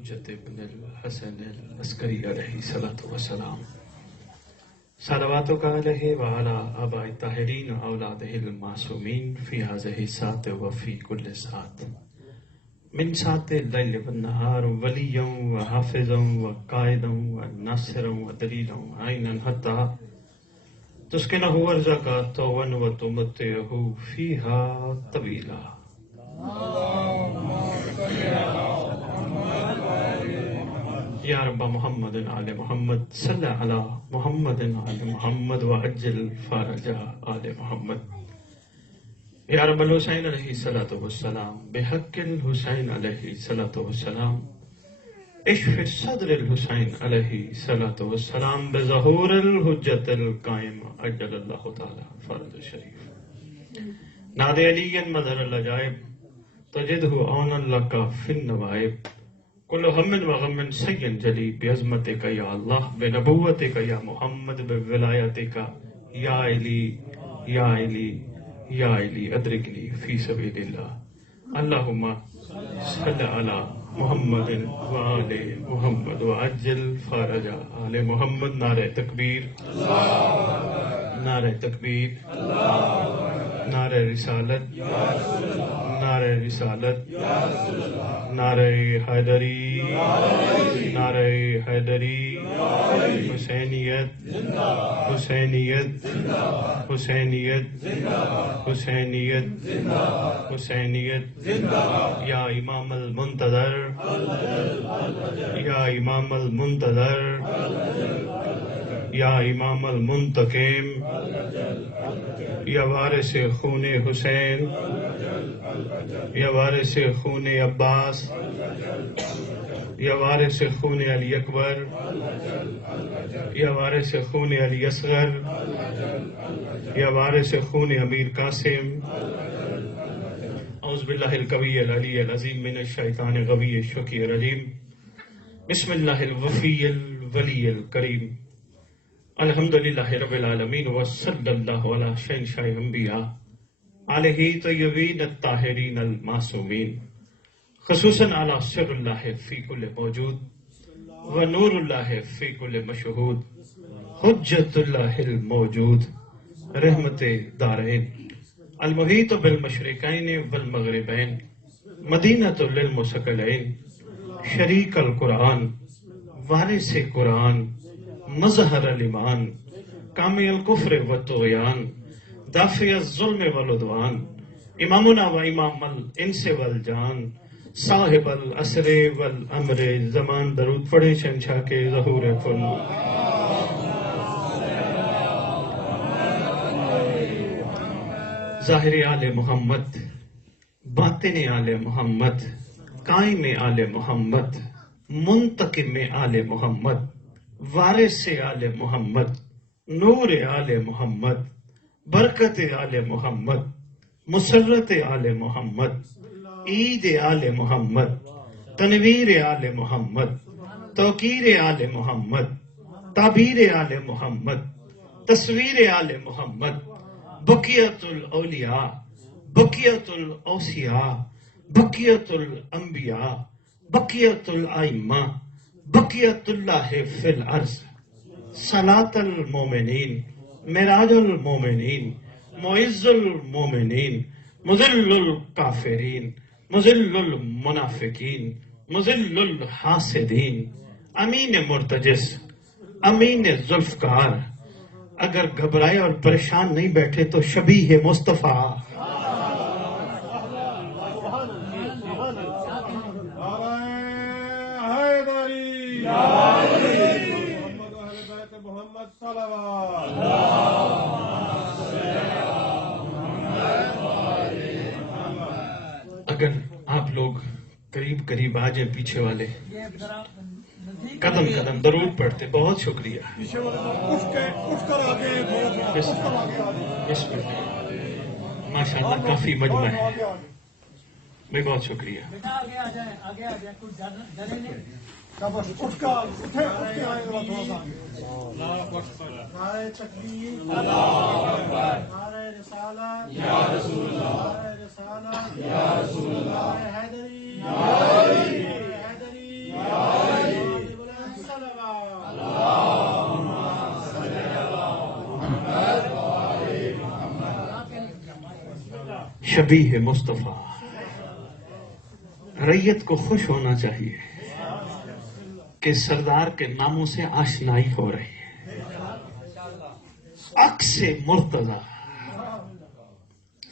الحجة ابن الحسن العسکری علیہ الصلوۃ والسلام صلواتک علیہ وعلی آباء الطاہرین واولادہ المعصومین فی هذه الساعة وفی کل ساعة من ساعة الليل والنهار وليا وحافظا وقائدا وناصرا ودليلا عينا حتى تسكنه أرزاقا طوعا وتمتعه فيها طويلا. يا رب محمد آل محمد صل على محمد آل محمد وعجل فرج آل محمد. یا رب الحسین علیہ الصلوۃ والسلام بحق الحسین علیہ الصلوۃ والسلام اشف صدر الحسین علیہ الصلوۃ والسلام بظہور الحجت القائم عجل اللہ تعالی فرج شریف. ناد علی مظہر العجائب تجدہ عونا لک فی النوائب کل ہم و غم سین جلی بعظمتک یا اللہ بنبوتک یا محمد بولایتک یا علی یا علی یا علی ادرکنی فی سبیل اللہ. اللہم صل علی محمد وآل محمد وعجل فرج آل محمد. نعرہ تکبیر، نعرہ تکبیر، نعرہ رسالت، نعرہ رسالت، نعرہ حیدری، نعرہ حیدری، حسینیت، حسینیت، حسینیت، حسینیت، حسینیت. یا امام المنتظر، یا امام المنتظر، یا امام المنتقم، یا وارث خون حسین، یا وارث خون عباس، یا وارث خون علی اکبر، یا وارث خون علی اصغر، یا وارث خون امیر قاسم. اعوذ باللہ القوی العلی العظیم من الشیطان الغوی الشقی الرجیم. بسم اللہ الوفی الولی الکریم. الحمدللہ رب العالمین وصلی اللہ علی شہنشاہ انبیاء علیہ طیبین الطاہرین المعصومین، خصوصاً علی سر اللہ فی کل موجود و نور اللہ فی کل مشہود، حجت اللہ الموجود، رحمت دارین، المحیط بالمشرقین والمغربین، مدینۃ للمثقلین، شریک القرآن، وارث قرآن، مظہر الایمان، کامی الکفر والطغیان، دافع الظلم والعدوان، امامنا و امام الانس والجان، صاحب العصر والامر زمان. درود پڑھیں شہنشاہ کے ظہور کن. ظاہر آل محمد، باطن آل محمد، قائم آل محمد، منتقم آل محمد، وارث آل محمد، نور آل محمد، برکت آل محمد، مسرت آل محمد، عید آل محمد، تنویر آل محمد، توقیر آل محمد، تعبیر آل محمد، تصویر آل محمد، بقیت الاولیاء، بقیت الاوصیاء، بقیت الانبیاء، بقیت الائمہ، بقیت اللہ فی الارض، صلاة المومنین، معراج المومنین، معز المومنین، مذل الکافرین، مذل المنافقین، مذل الحاسدین، امین مرتجس، امین ذوالفقار. اگر گھبرائے اور پریشان نہیں بیٹھے تو شبیہ مصطفیٰ. اگر آپ لوگ قریب قریب آ جائیں، پیچھے والے قدم قدم درود پڑھتے. بہت شکریہ. ماشاء اللہ کافی مجمع ہے. میں بہت شکریہ. نعرہ تکبیر، نعرہ رسالت، یا رسول اللہ، نعرہ رسالت، یا رسول اللہ، نعرہ حیدری، یا حیدری، یا شبیہ مصطفیٰ. ریت کو خوش ہونا چاہیے کہ سردار کے ناموں سے آشنائی ہو رہی ہے. عکس مرتضی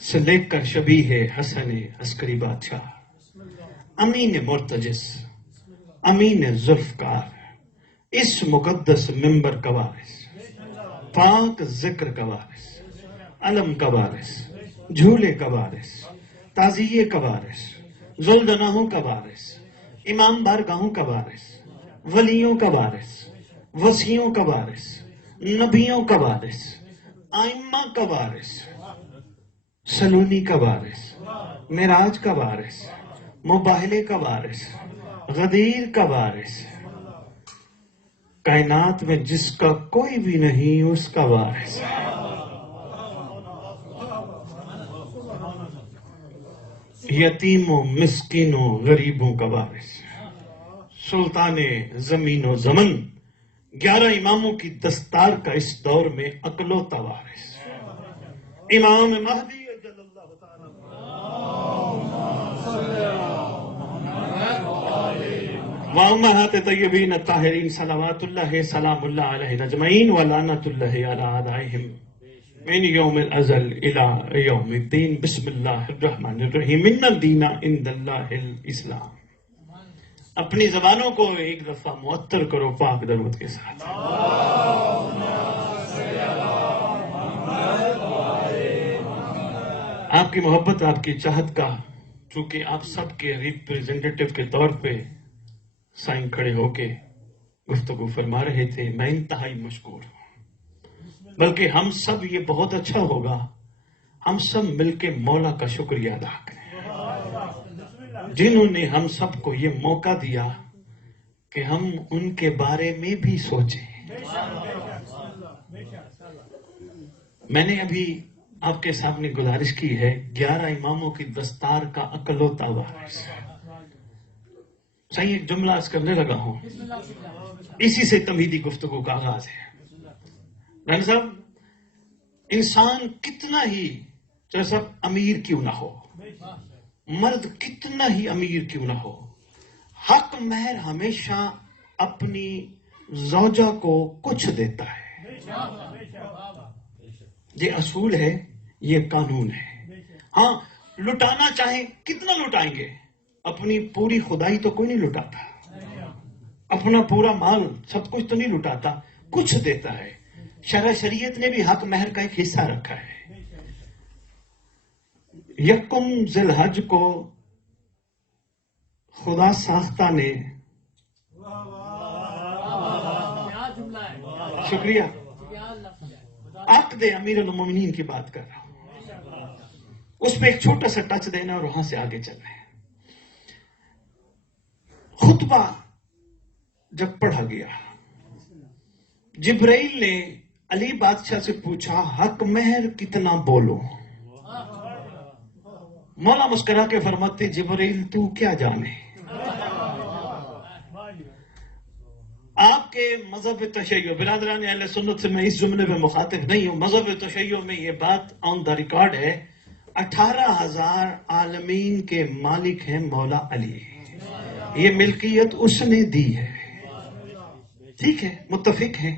سے لے کر شبیہ حسن عسکری بادشاہ، امین مرتجس، امین ذوالفقار، اس مقدس ممبر کا وارث، پاک ذکر کا وارث، علم کا وارث، جھولے کا وارث، تعزیے کا وارث، ذوالجناحوں کا وارث، امام بارگاہوں کا وارث، ولیوں کا وارث، وصیوں کا وارث، نبیوں کا وارث، ائمہ کا وارث، سلونی کا وارث، معراج کا وارث، مباہلے کا وارث، غدیر کا وارث، کائنات میں جس کا کوئی بھی نہیں اس کا وارث، یتیموں مسکینوں غریبوں کا وارث، سلطان زمین و زمن، 11 اماموں کی دستار کا اس دور میں اکلوتا وارث، امام مہدی جل اللہ تعالی وامہات طیبین الطاہرین صلوات اللہ سلام اللہ علیہ اجمعین ولعنت اللہ علی اعدائہم من یوم الازل الى یوم الدین. بسم اللہ الرحمن الرحیم. ان الدین عند اللہ الاسلام. اپنی زبانوں کو ایک دفعہ معطر کرو پاک درود کے ساتھ. آپ کی محبت، آپ کی چاہت کا، چونکہ آپ سب کے ریپریزنٹیٹو کے طور پہ سائن کھڑے ہو کے گفتگو فرما رہے تھے، میں انتہائی مشکور ہوں. بلکہ ہم سب یہ بہت اچھا ہوگا ہم سب مل کے مولا کا شکریہ ادا کریں جنہوں نے ہم سب کو یہ موقع دیا کہ ہم ان کے بارے میں بھی سوچیں. میں نے ابھی آپ کے سامنے گزارش کی ہے 11 اماموں کی دستار کا اکلوتا وارث. صحیح ایک جملہ عرض کرنے لگا ہوں، اسی سے تمہیدی گفتگو کا آغاز ہے. رن صاحب، انسان کتنا ہی جیسا امیر کیوں نہ ہو، مرد کتنا ہی امیر کیوں نہ ہو، حق مہر ہمیشہ اپنی زوجہ کو کچھ دیتا ہے. یہ اصول ہے، یہ قانون ہے. ہاں، لٹانا چاہیں کتنا لٹائیں گے، اپنی پوری خدائی تو کوئی نہیں لٹاتا، اپنا پورا مال سب کچھ تو نہیں لٹاتا، کچھ دیتا ہے. شرع شریعت نے بھی حق مہر کا ایک حصہ رکھا ہے. یکم ذی الحج کو خدا ساختہ نے، شکریہ، عقد امیر المومنین کی بات کر رہا ہوں، اس پہ ایک چھوٹا سا ٹچ دینا اور وہاں سے آگے چلنا ہے. خطبہ جب پڑھا گیا، جبرائیل نے علی بادشاہ سے پوچھا حق مہر کتنا بولو. مولا مسکرا کے فرماتے جبرائیل تو کیا جانے. آپ کے مذہب تشیع، برادران اہل سنت سے میں اس جملے میں مخاطب نہیں ہوں، مذہب تشیع میں یہ بات آن دا ریکارڈ ہے، 18,000 عالمین کے مالک ہیں مولا علی، یہ ملکیت اس نے دی ہے. ٹھیک ہے، متفق ہیں.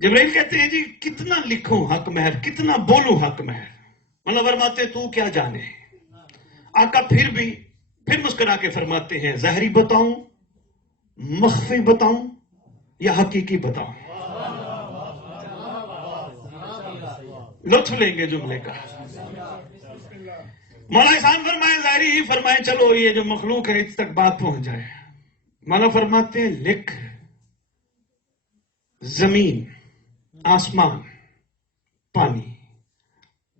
جبرائیل کہتے ہیں جی کتنا لکھوں حق مہر، کتنا بولوں حق مہر. مولا فرماتے تو کیا جانے. آقا پھر مسکرا کے فرماتے ہیں ظاہری بتاؤں، مخفی بتاؤں یا حقیقی بتاؤں. لطف لیں گے جملے کا. مولا احسان فرمائے ظاہری ہی فرمائے، چلو یہ جو مخلوق ہے اس تک بات پہنچ جائے. مولا فرماتے ہیں لکھ زمین، آسمان، پانی،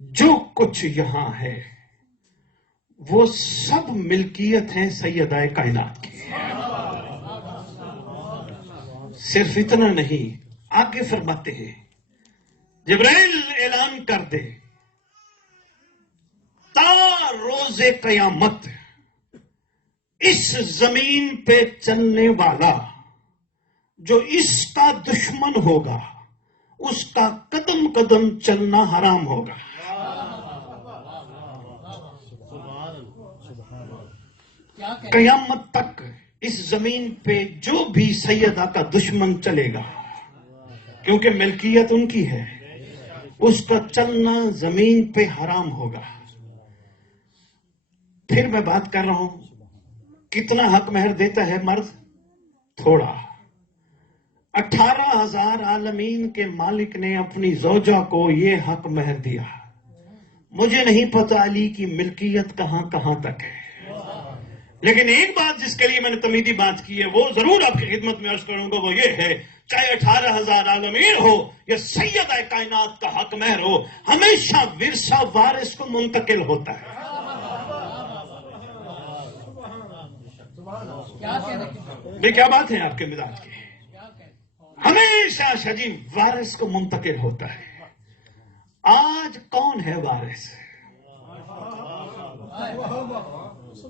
جو کچھ یہاں ہے وہ سب ملکیت ہیں سیدہ کائنات کی. صرف اتنا نہیں، آگے فرماتے ہیں جبرائیل اعلان کر دے تا روز قیامت اس زمین پہ چلنے والا جو اس کا دشمن ہوگا اس کا قدم قدم چلنا حرام ہوگا. قیامت تک اس زمین پہ جو بھی سیدہ کا دشمن چلے گا، کیونکہ ملکیت ان کی ہے، اس کا چلنا زمین پہ حرام ہوگا۔ پھر میں بات کر رہا ہوں، کتنا حق مہر دیتا ہے مرد؟ تھوڑا۔ 18,000 عالمین کے مالک نے اپنی زوجہ کو یہ حق مہر دیا۔ مجھے نہیں پتا علی کی ملکیت کہاں کہاں تک ہے، لیکن ایک بات جس کے لیے میں نے تمیدی بات کی ہے وہ ضرور آپ کی خدمت میں عرض کروں گا، وہ یہ ہے، چاہے 18,000 عالمین ہو یا سیدہ کائنات کا حق مہر ہو، ہمیشہ ورثہ وارث کو منتقل ہوتا ہے۔ یہ کیا بات ہے آپ کے مزاج کی؟ ہمیشہ شجی وارث کو منتقل ہوتا ہے۔ آج کون ہے وارث؟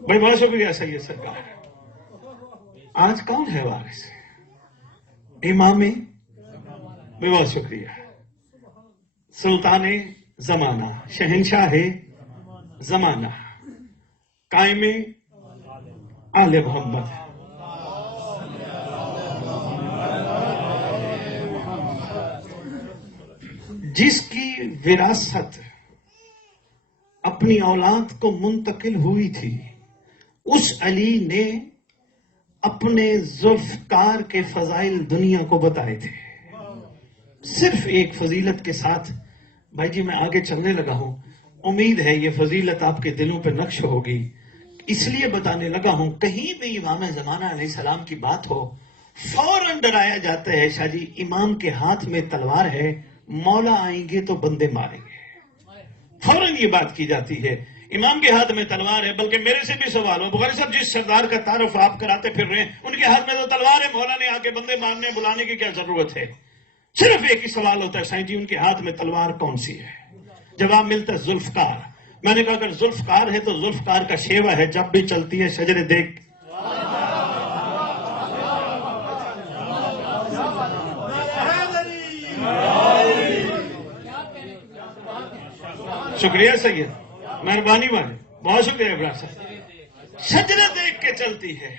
بڑی بہت شکریہ سید سرکار۔ آج کون ہے وارث؟ امام، بہت شکریہ، سلطان زمانہ، شہنشاہ زمانہ، قائم آل محمد۔ جس کی وراثت اپنی اولاد کو منتقل ہوئی تھی، اس علی نے اپنے ذوالفقار کے فضائل دنیا کو بتائے تھے۔ صرف ایک فضیلت کے ساتھ بھائی جی میں آگے چلنے لگا ہوں، امید ہے یہ فضیلت آپ کے دلوں پہ نقش ہوگی، اس لیے بتانے لگا ہوں۔ کہیں بھی امام زمانہ علیہ السلام کی بات ہو، فوراً ڈرایا جاتا ہے شاہ جی امام کے ہاتھ میں تلوار ہے، مولا آئیں گے تو بندے ماریں گے۔ فوراً یہ بات کی جاتی ہے امام کے ہاتھ میں تلوار ہے۔ بلکہ میرے سے بھی سوال ہو، بخاری صاحب جس سردار کا تعارف آپ کراتے پھر رہے ہیں ان کے ہاتھ میں تو تلوار ہے، مولا نے آ کے بندے مارنے بلانے کی کیا ضرورت ہے؟ صرف ایک ہی سوال ہوتا ہے، سائیں جی ان کے ہاتھ میں تلوار کون سی ہے؟ جواب ملتا ہے ذوالفقار۔ میں نے کہا اگر ذوالفقار ہے تو ذوالفقار کا شیوا ہے، جب بھی چلتی ہے شجرے دیکھ۔ شکریہ سید، مہربانی والے، بہت شکریہ ابراہیم صاحب۔ شجرے دیکھ کے چلتی ہے۔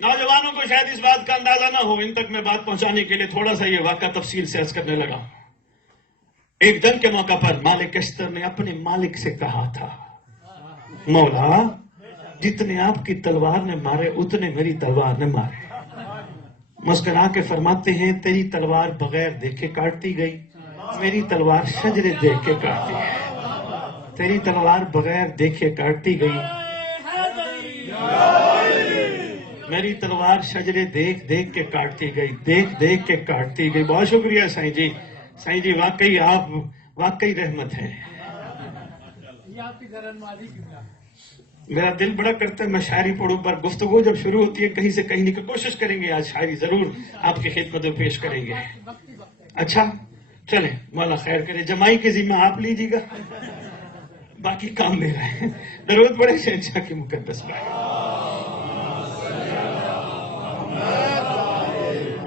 نوجوانوں کو شاید اس بات کا اندازہ نہ ہو، ان تک میں بات پہنچانے کے لیے تھوڑا سا یہ واقعہ تفصیل سے عرض کرنے لگا۔ ایک جنگ کے موقع پر مالک اشتر نے اپنے مالک سے کہا تھا، مولا جتنے آپ کی تلوار نے مارے اتنے میری تلوار نے مارے۔ مسکرا کے فرماتے ہیں تیری تلوار بغیر دیکھے کاٹتی گئی، میری تلوار شجرے دیکھ کے کاٹتی ہے۔ تیری تلوار بغیر دیکھے کاٹتی گئی، میری تلوار شجرے دیکھ دیکھ کے کاٹتی گئی، دیکھ دیکھ کے کاٹتی گئی۔ بہت شکریہ سائیں جی، سائیں جی واقعی آپ واقعی رحمت ہیں۔ میرا دل بڑا کرتا ہے میں شاعری پڑھوں، پر گفتگو جب شروع ہوتی ہے کہیں سے کہیں نہیں، کوشش کریں گے آج شاعری ضرور آپ کی خدمت میں پیش کریں گے۔ اچھا چلیں، مولا خیر کرے، جمائی کے ذمہ آپ لیجیے گا، باقی کام میرا ہے۔ درود پڑے شہنشاہ کی مقدس بات۔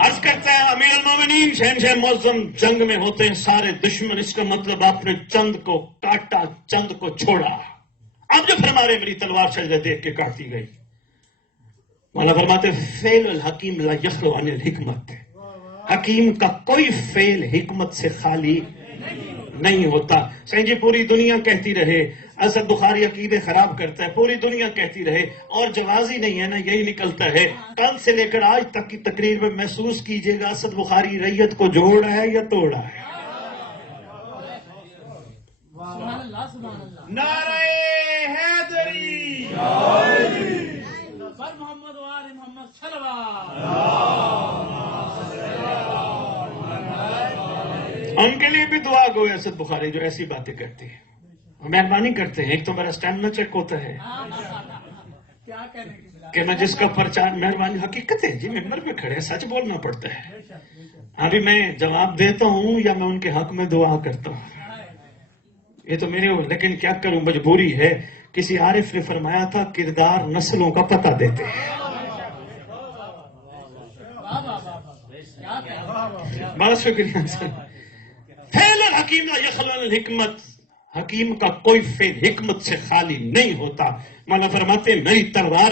عرض کرتا ہے امیر المومنین شہنشاہ معظم جنگ میں ہوتے ہیں سارے دشمن، اس کا مطلب آپ نے چند کو کاٹا، چند کو چھوڑا۔ اب جو فرما رہے میری تلوار شجرے دیکھ کے کاٹتی گئی۔ مولا فرماتے فعل الحکیم لا یخلو عن الحکمت، حکیم کا کوئی فعل حکمت سے خالی نہیں ہوتا۔ سائیں جی پوری دنیا کہتی رہے اسد بخاری عقیدے خراب کرتا ہے، پوری دنیا کہتی رہے اور جوازی نہیں ہے نا، یہی نکلتا ہے۔ کل سے لے کر آج تک کی تقریر میں محسوس کیجئے گا اسد بخاری ریت کو جوڑا ہے یا توڑا ہے؟ نعرہ حیدری، محمد وآل محمد صلوات۔ ان کے لیے بھی دعا گو اسد بخاری جو ایسی باتیں کرتے ہیں، مہربانی کرتے ہیں۔ ایک تو میرا اسٹیمنا چیک ہوتا ہے کہ میں جس کا پرچار، مہربانی حقیقت ہے جی، ممبر پہ کھڑے سچ بولنا پڑتا ہے۔ ابھی میں جواب دیتا ہوں یا میں ان کے حق میں دعا کرتا ہوں، یہ تو میرے، لیکن کیا کروں مجبوری ہے۔ کسی عارف نے فرمایا تھا کردار نسلوں کا پتہ دیتے ہیں۔ بہت شکریہ سر۔ فعل الحکیم لا یخلو عن الحکمت، حکیم کا کوئی فعل حکمت سے خالی نہیں ہوتا۔ مولا فرماتے ہیں میری تلوار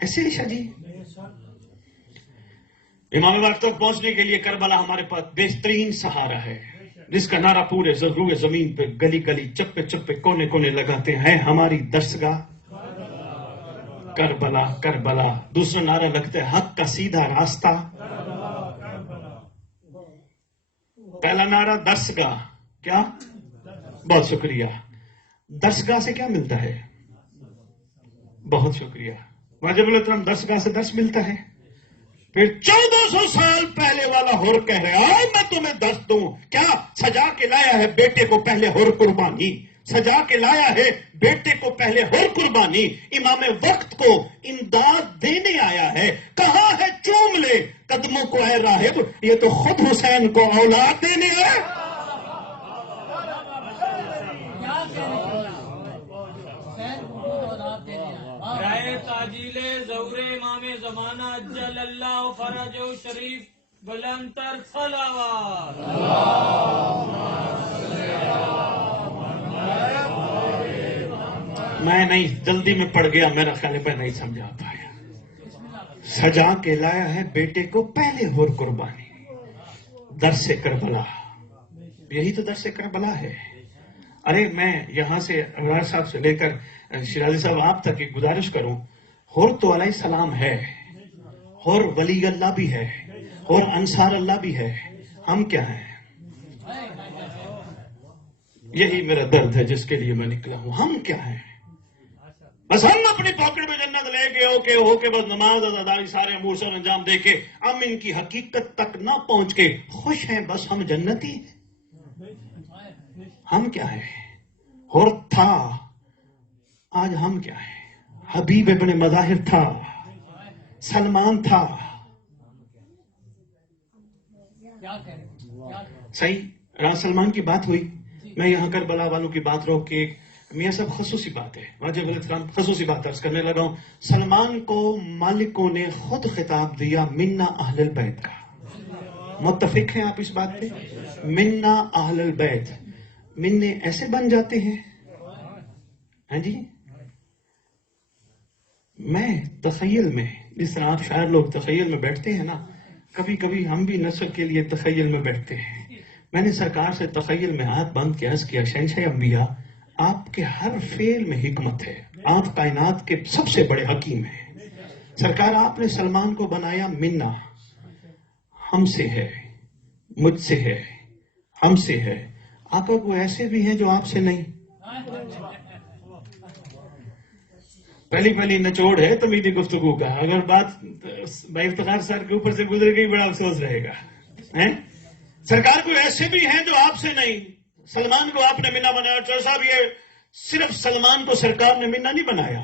ایسے عشاء جی امام وقت تک پہنچنے کے لیے کربلا ہمارے پاس بہترین سہارا ہے، جس کا نعرہ پورے روئے زمین پہ گلی گلی چپے چپے کونے کونے لگاتے ہیں ہماری درسگاہ کربلا کربلا۔ دوسرا نعرہ لگتا ہے حق کا سیدھا راستہ۔ پہلا نعرہ درسگاہ، کیا؟ بہت شکریہ۔ درسگاہ سے کیا ملتا ہے؟ بہت شکریہ۔ واجب الحترام درسگاہ سے درس ملتا ہے۔ پھر 1400 سال پہلے والا ہور کہہ رہے آؤ میں تمہیں درس دوں، کیا سجا کے لایا ہے بیٹے کو پہلے ہور قربانی، سجا کے لایا ہے بیٹے کو پہلے ہور قربانی، امام وقت کو امداد دینے آیا ہے، کہاں ہے چوم لے قدموں کو اے راہب، یہ تو خود حسین کو اولاد دینے آئے۔ کیا کہنے حسین کو اولاد دینے آئے۔ رائے تاجیل ظہور امام زمانہ جل اللہ فرج شریف بلند تر صلوات۔ میں نہیں، جلدی میں پڑ گیا، میرا خیال ہے میں نہیں سمجھا پایا۔ سجا کے لایا ہے بیٹے کو پہلے ہور قربانی، درس کربلا، یہی تو درس کربلا ہے۔ ارے میں یہاں سے عمر صاحب سے لے کر شیرازی صاحب آپ تک ایک گزارش کروں، ہور تو علیہ السلام ہے، ہور ولی اللہ بھی ہے، ہور انصار اللہ بھی ہے، ہم کیا ہیں؟ یہی میرا درد ہے جس کے لیے میں نکلا ہوں، ہم کیا ہیں؟ بس ہم اپنی پاکٹ میں جنت لے کے ہو کے بس نماز ازاداری سارے امور سر انجام دے کے ہم ان کی حقیقت تک نہ پہنچ کے خوش ہیں، بس ہم جنتی ہیں۔ ہم کیا ہیں؟ ہور تھا، آج ہم کیا ہیں؟ حبیب ابن مظاہر تھا، سلمان تھا، کیا کہنے صحیح راز سلمان کی بات ہوئی، میں یہاں کربلا والوں کی بات روک کے میاں صاحب خصوصی بات ہے، واجب الاحترام خصوصی بات عرض کرنے لگا ہوں۔ سلمان کو مالکوں نے خود خطاب دیا منا اہل البیت کا، متفق ہیں آپ اس بات پہ؟ منا اہل البیت، منے ایسے بن جاتے ہیں، ہاں جی؟ میں تخیل میں، جس طرح آپ شاعر لوگ تخیل میں بیٹھتے ہیں نا، کبھی کبھی ہم بھی نثر کے لیے تخیل میں بیٹھتے ہیں۔ میں نے سرکار سے تخیل میں ہاتھ بند کے عرض کیا شہنشاہ انبیاء، آپ کے ہر فعل میں حکمت ہے، آپ کائنات کے سب سے بڑے حکیم ہیں۔ سرکار آپ نے سلمان کو بنایا منا، ہم سے ہے، مجھ سے ہے، ہم سے ہے، آپ کو ایسے بھی ہیں جو آپ سے نہیں۔ پہلی نچوڑ ہے تمیدی گفتگو کا، اگر بات بھائی افتخار صاحب کے اوپر سے گزر گئی بڑا افسوس رہے گا۔ سرکار کو ایسے بھی ہیں جو آپ سے نہیں، سلمان کو آپ نے منا بنایا۔ چور صاحب یہ صرف سلمان کو سرکار نے منا نہیں بنایا،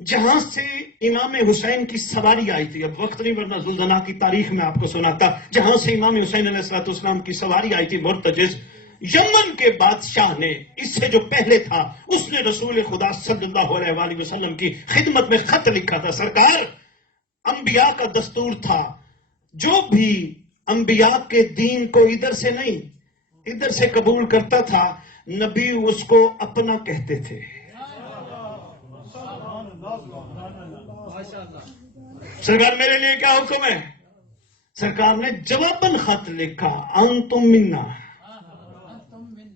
جہاں سے امام حسین کی سواری آئی تھی، اب وقت نہیں ورنہ زلزلہ کی تاریخ میں آپ کو سناتا، جہاں سے امام حسین علیہ السلام کی سواری آئی تھی مرتجز، یمن کے بادشاہ نے، اس سے جو پہلے تھا، اس نے رسول خدا صلی اللہ علیہ وآلہ وسلم کی خدمت میں خط لکھا تھا، سرکار انبیاء کا دستور تھا، جو بھی انبیاء کے دین کو ادھر سے نہیں ادھر سے قبول کرتا تھا، نبی اس کو اپنا کہتے تھے۔ سرکار میرے لیے کیا حکم ہے؟ سرکار نے جواباً خط لکھا، انتم منا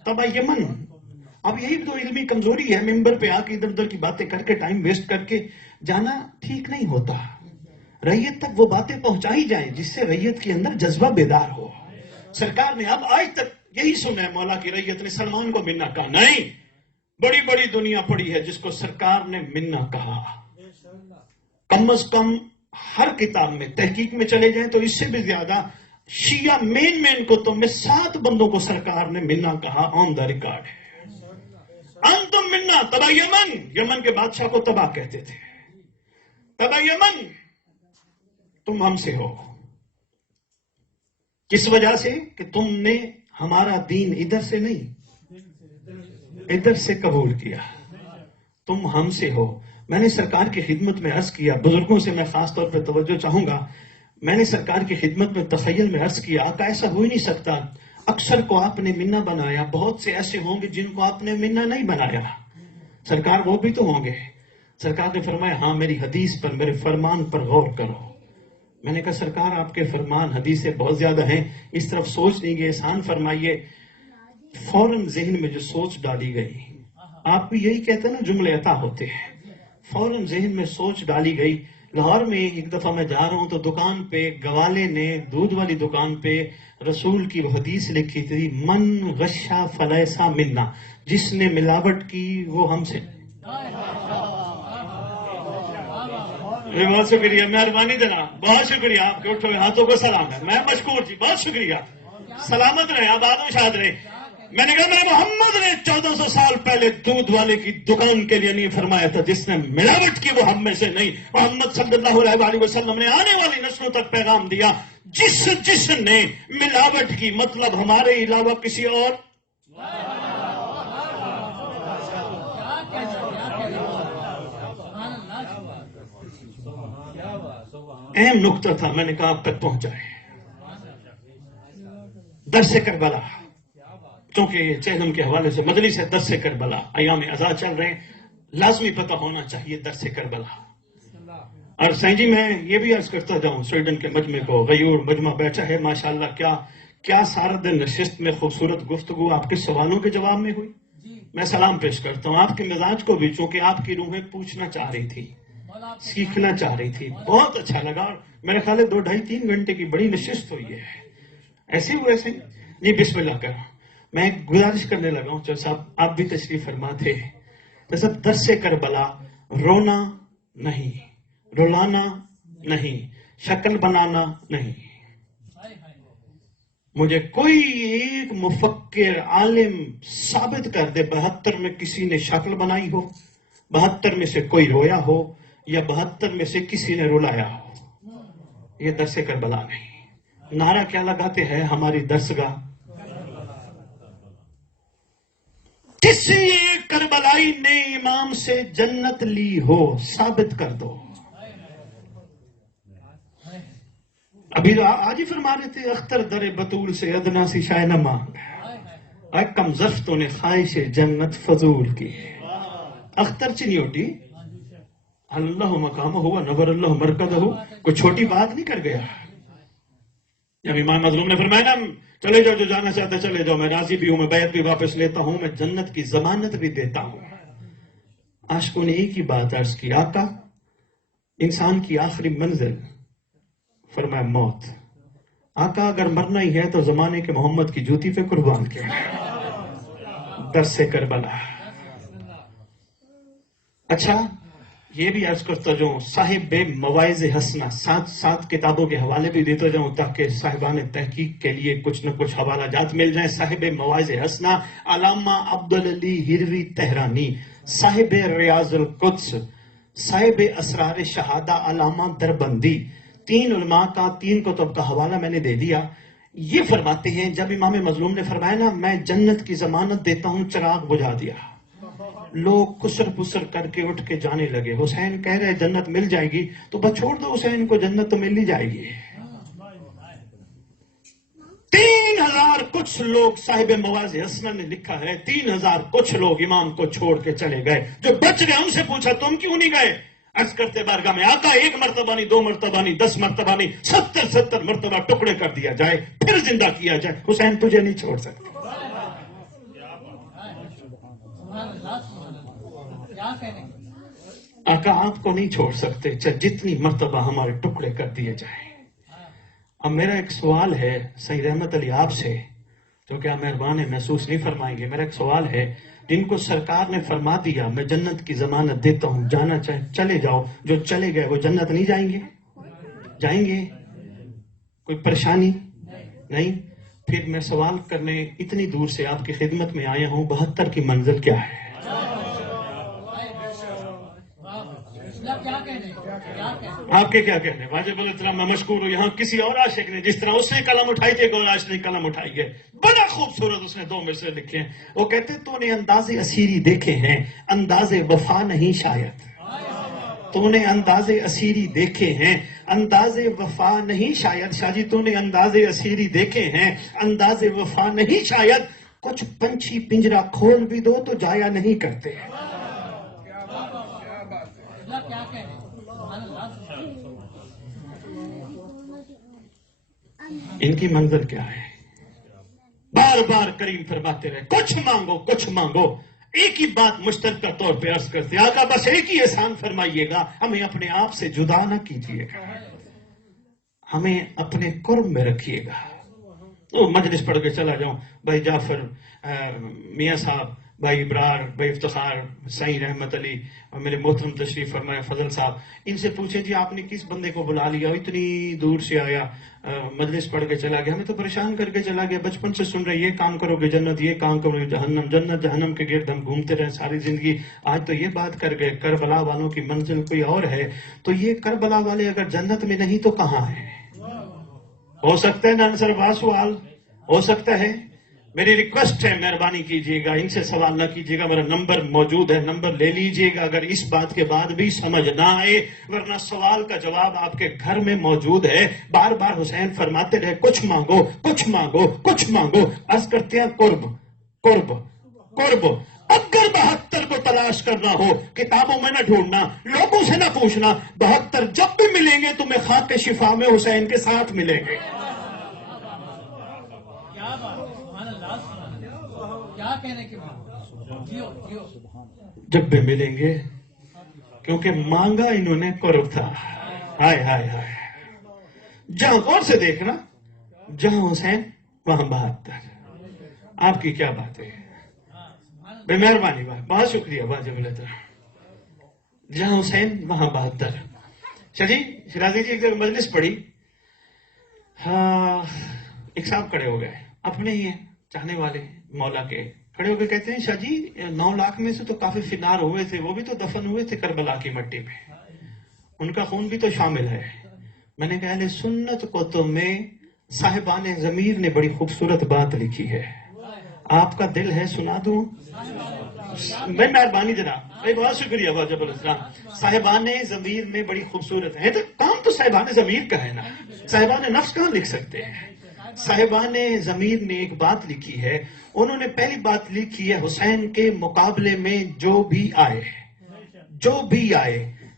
تبا یمن۔ اب یہی تو علمی کمزوری ہے، ممبر پہ آ کے ادھر ادھر کی باتیں کر کے ٹائم ویسٹ کر کے جانا ٹھیک نہیں ہوتا۔ ریت تک وہ باتیں پہنچائی جائیں جس سے ریت کے اندر جذبہ بیدار ہو۔ سرکار نے اب آج تک یہی سنا ہے، مولا کی ریت نے سلمان کو منا کہا نہیں، بڑی بڑی دنیا پڑی ہے جس کو سرکار نے منا کہا۔ کم از کم ہر کتاب میں تحقیق میں چلے جائیں تو اس سے بھی زیادہ شیعہ مین کتب میں 7 بندوں کو سرکار نے منا کہا، آن دا ریکارڈ ہے۔ انتم منا تبا یمن، یمن کے بادشاہ کو تبا کہتے تھے، تبا یمن تم ہم سے ہو، کس وجہ سے کہ تم نے ہمارا دین ادھر سے نہیں ادھر سے قبول کیا، تم ہم سے ہو۔ میں نے سرکار کی خدمت میں عرض کیا، بزرگوں سے میں خاص طور پہ توجہ چاہوں گا، میں نے سرکار کی خدمت میں تخیل میں عرض کیا، آقا ایسا ہو ہی نہیں سکتا، اکثر کو آپ نے منا بنایا، بہت سے ایسے ہوں گے جن کو آپ نے منا نہیں بنایا، سرکار وہ بھی تو ہوں گے۔ سرکار نے فرمایا ہاں میری حدیث پر، میرے فرمان پر غور کرو۔ میں نے کہا سرکار آپ کے فرمان حدیثیں بہت زیادہ ہیں، اس طرف سوچ نہیں گئے، احسان فرمائیے۔ فوراً ذہن میں جو سوچ ڈالی گئی، آپ بھی یہی کہتے ہیں نا جملے عطا ہوتے ہیں، فوراً ذہن میں سوچ ڈالی گئی۔ لاہور میں ایک دفعہ میں جا رہا ہوں تو دکان پہ گوالے نے، دودھ والی دکان پہ رسول کی وہ حدیث لکھی تھی، من غشا فلیسا منا، جس نے ملاوٹ کی وہ ہم سے۔ بہت شکریہ، مہربانی جناب، بہت شکریہ، آپ کے اٹھے ہوئے ہاتھوں کو سلام ہے، میں مشکور جی، بہت شکریہ، سلامت رہے، آباد و شاد رہے۔ میں نے کہا میں محمد نے 1400 سال پہلے دودھ والے کی دکان کے لیے نہیں فرمایا تھا جس نے ملاوٹ کی وہ ہم میں سے نہیں۔ محمد صلی اللہ علیہ وسلم نے آنے والی نسلوں تک پیغام دیا، جس نے ملاوٹ کی، مطلب ہمارے علاوہ کسی اور۔ اہم نقطہ تھا، میں نے کہا آپ تک پہنچائے۔ درس کربلا، کیونکہ یہ چہلم کے حوالے سے مجلس ہے، درس کربلا، ایام ازا چل رہے ہیں، لازمی پتہ ہونا چاہیے درس کربلا۔ اور سائیں جی میں یہ بھی عرض کرتا جاؤں، سویڈن کے مجمع کو، غیور مجمع بیٹھا ہے، ماشاءاللہ کیا سارا دن نشست میں خوبصورت گفتگو آپ کے سوالوں کے جواب میں ہوئی۔ میں سلام پیش کرتا ہوں آپ کے مزاج کو بھی، چونکہ آپ کی روحیں پوچھنا چاہ رہی تھی، سیکھنا چاہ رہی تھی، بہت اچھا لگا، اور میرے خیال ہے 2 ڈھائی 3 گھنٹے کی بڑی نشست ہوئی ہے۔ ایسے ہوئے ایسے نہیں، بسم اللہ کر، میں گزارش کرنے لگا ہوں، چل صاحب آپ بھی تشریف فرما تھے، تو سب درس کربلا، رونا نہیں، رلانا نہیں، شکل بنانا نہیں۔ مجھے کوئی ایک مفکر عالم ثابت کر دے 72 میں کسی نے شکل بنائی ہو، 72 میں سے کوئی رویا ہو، یا 72 میں سے کسی نے رلایا ہو۔ یہ درس کربلا نہیں۔ نعرہ کیا لگاتے ہیں ہماری درسگاہ؟ کسی ایک کربلائی نے امام سے جنت لی ہو، ثابت کر دو۔ ابھی آج ہی فرما رہے تھے، اختر در بطول سے ادنا سی شائع نہ مانگ، اے کم زفتوں نے خواہش جنت فضول کی۔ اختر چنی ہوتی، اللہ مقام ہوا نور اللہ مرکز ہو، کوئی چھوٹی بات نہیں کر گیا۔ جب امام مظلوم نے فرمایا نا چلے جاؤ، جو جانا چاہتے چلے جاؤ، میں راضی بھی ہوں، میں بیعت بھی واپس لیتا ہوں، میں جنت کی ضمانت بھی دیتا ہوں۔ عاشقوں نے ایک ہی بات عرض کی، آقا انسان کی آخری منزل، فرمایا موت۔ آقا اگر مرنا ہی ہے تو زمانے کے محمد کی جوتی پہ قربان کیا۔ درس کربلا۔ اچھا یہ بھی عرض کرتا جاؤں، صاحب مواعظ حسنہ، 7 کتابوں کے حوالے بھی دیتا جاؤں تاکہ صاحبان تحقیق کے لیے کچھ نہ کچھ حوالہ جات مل جائیں۔ صاحب مواعظ حسنہ علامہ عبدالعلی ہروی تہرانی، صاحب ریاض القدس، صاحب اسرار شہادہ علامہ دربندی، 3 علماء کا 3 کتب کا حوالہ میں نے دے دیا۔ یہ فرماتے ہیں جب امام مظلوم نے فرمایا نا میں جنت کی ضمانت دیتا ہوں، چراغ بجھا دیا، لوگ کسر پسر کر کے اٹھ کے جانے لگے۔ حسین کہہ رہے جنت مل جائے گی، تو بس چھوڑ دو حسین کو، جنت تو مل ہی جائے گی۔ 3000 کچھ لوگ، صاحب مواعظ حسنہ نے لکھا ہے 3000 کچھ لوگ امام کو چھوڑ کے چلے گئے۔ جو بچ گئے ان سے پوچھا تم کیوں نہیں گئے؟ عرض کرتے بارگاہ میں آقا 1 مرتبہ نہیں، 2 مرتبہ نہیں، 10 مرتبہ نہیں، 70 مرتبہ ٹکڑے کر دیا جائے، پھر زندہ کیا جائے، حسین تجھے نہیں چھوڑ سکتے۔ آقا آپ کو نہیں چھوڑ سکتے، چاہے جتنی مرتبہ ہمارے ٹکڑے کر دیے جائیں۔ اب میرا ایک سوال ہے سید احمد علی آپ سے، جو کہ آپ مہربان ہیں محسوس نہیں فرمائیں گے، میرا ایک سوال ہے، جن کو سرکار نے فرما دیا میں جنت کی ضمانت دیتا ہوں، جانا چاہے چلے جاؤ، جو چلے گئے وہ جنت نہیں جائیں گے؟ جائیں گے؟ کوئی پریشانی نہیں؟ پھر میں سوال کرنے اتنی دور سے آپ کی خدمت میں آیا ہوں، 72 کی منزل کیا ہے؟ آپ کے کیا کہنے؟ واجب الاحترام میں مشکور ہوں، یہاں کسی اور عاشق نے جس طرح اس نے قلم اٹھائی تھی، کوئی عاشق نے قلم اٹھائی ہے، بڑا خوبصورت اس نے 2 میں سے لکھے ہیں۔ وہ کہتے تو نے انداز اسیری دیکھے ہیں، انداز وفا نہیں شاید۔ تو نے انداز اسیری دیکھے ہیں، انداز وفا نہیں شاید۔ شاہ جی تو نے انداز اسیری دیکھے ہیں، انداز وفا نہیں شاید۔ کچھ پنچھی پنجرا کھول بھی دو تو جایا نہیں کرتے۔ ان کی منزل کیا ہے؟ بار بار کریم فرماتے رہے کچھ مانگو کچھ مانگو، ایک ہی بات مشترکہ طور پہ عرض کرتے ہیں، آقا بس ایک ہی احسان فرمائیے گا، ہمیں اپنے آپ سے جدا نہ کیجیے گا، ہمیں اپنے قرب میں رکھیے گا۔ وہ مجلس پڑھ کے چلا جاؤں، بھائی جعفر، میاں صاحب، بھائی ابرار، بھائی افتخار، سعید رحمت علی اور میرے محترم تشریف فرمائے فضل صاحب، ان سے پوچھیں جی آپ نے کس بندے کو بلا لیا، اتنی دور سے آیا، مجلس پڑھ کے چلا گیا، ہمیں تو پریشان کر کے چلا گیا، بچپن سے سن رہے یہ کام کرو گے جنت، یہ کام کرو گے جہنم، جنت جہنم کے گرد ہم گھومتے رہے ساری زندگی، آج تو یہ بات کر گئے کربلا والوں کی منزل کوئی اور ہے، تو یہ کربلا والے اگر جنت میں نہیں تو کہاں ہیں؟ ہو سکتا ہے نا آنسر با سوال ہو سکتا ہے؟ میری ریکویسٹ ہے مہربانی کیجیے گا، ان سے سوال نہ کیجیے گا، میرا نمبر موجود ہے، نمبر لے لیجیے گا اگر اس بات کے بعد بھی سمجھ نہ آئے، ورنہ سوال کا جواب آپ کے گھر میں موجود ہے۔ بار بار حسین فرماتے رہے کچھ مانگو کچھ مانگو کچھ مانگو، عرض کرتے ہیں قرب قرب قرب۔ اگر 72 کو تلاش کرنا ہو کتابوں میں نہ ڈھونڈنا، لوگوں سے نہ پوچھنا، 72 جب بھی ملیں گے تمہیں خاک شفا میں حسین کے ساتھ ملیں گے۔ کیا بات، سبحان اللہ، سبحان اللہ، کیا کہنے کی بات، جیو جیو، جب بھی ملیں گے، کیونکہ مانگا انہوں نے قرب تھا۔ ہائے ہائے ہائے، جہاں غور سے دیکھنا، جہاں حسین وہاں 72۔ آپ کی کیا بات ہے؟ بے مہربانی بات، بہت شکریہ واجب اللہ، جہاں حسین وہاں 72۔ چلیے شرازی جی ایک مجلس پڑھی، ایک صاحب کھڑے ہو گئے، اپنے ہی ہیں چاہنے والے مولا کے، کھڑے ہو کے کہتے ہیں شاہ جی 9 لاکھ میں سے تو کافی فنار ہوئے تھے، وہ بھی تو دفن ہوئے تھے کربلا کی مٹی میں، ان کا خون بھی تو شامل ہے۔ میں نے کہا اہل سنت کتب میں صاحبان ضمیر نے بڑی خوبصورت بات لکھی ہے، آپ کا دل ہے سنا دوں؟ بھائی مہربانی جناب، بھائی بہت شکریہ واجب الاسلام، صاحبان ضمیر نے بڑی خوبصورت ہے، تو کام تو صاحبان ضمیر کا ہے نا، صاحبان نفس کہاں لکھ سکتے ہیں؟ صاحبان ضمیر نے ایک بات لکھی ہے، انہوں نے پہلی بات لکھی ہے حسین کے مقابلے میں جو بھی آئے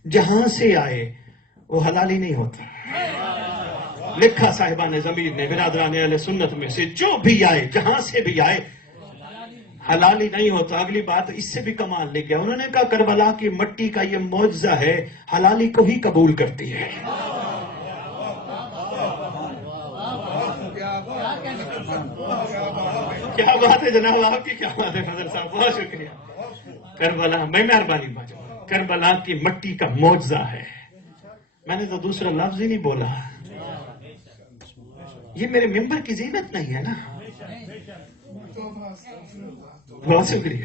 جہاں سے آئے وہ حلالی نہیں ہوتا، لکھا صاحبان ضمیر نے، برادران اہل سنت میں سے جو بھی آئے جہاں سے بھی آئے حلالی نہیں ہوتا۔ اگلی بات اس سے بھی کمال لے گیا، انہوں نے کہا کربلا کی مٹی کا یہ معجزہ ہے، حلالی کو ہی قبول کرتی ہے۔ کیا بات ہے جناب، آپ کی کیا بات ہے فضل صاحب، بہت شکریہ۔ کربلا، میں مہربانی بات، کربلا کی مٹی کا معجزہ ہے، میں نے تو دوسرا لفظ ہی نہیں بولا، یہ میرے ممبر کی زینت نہیں ہے نا، بہت شکریہ۔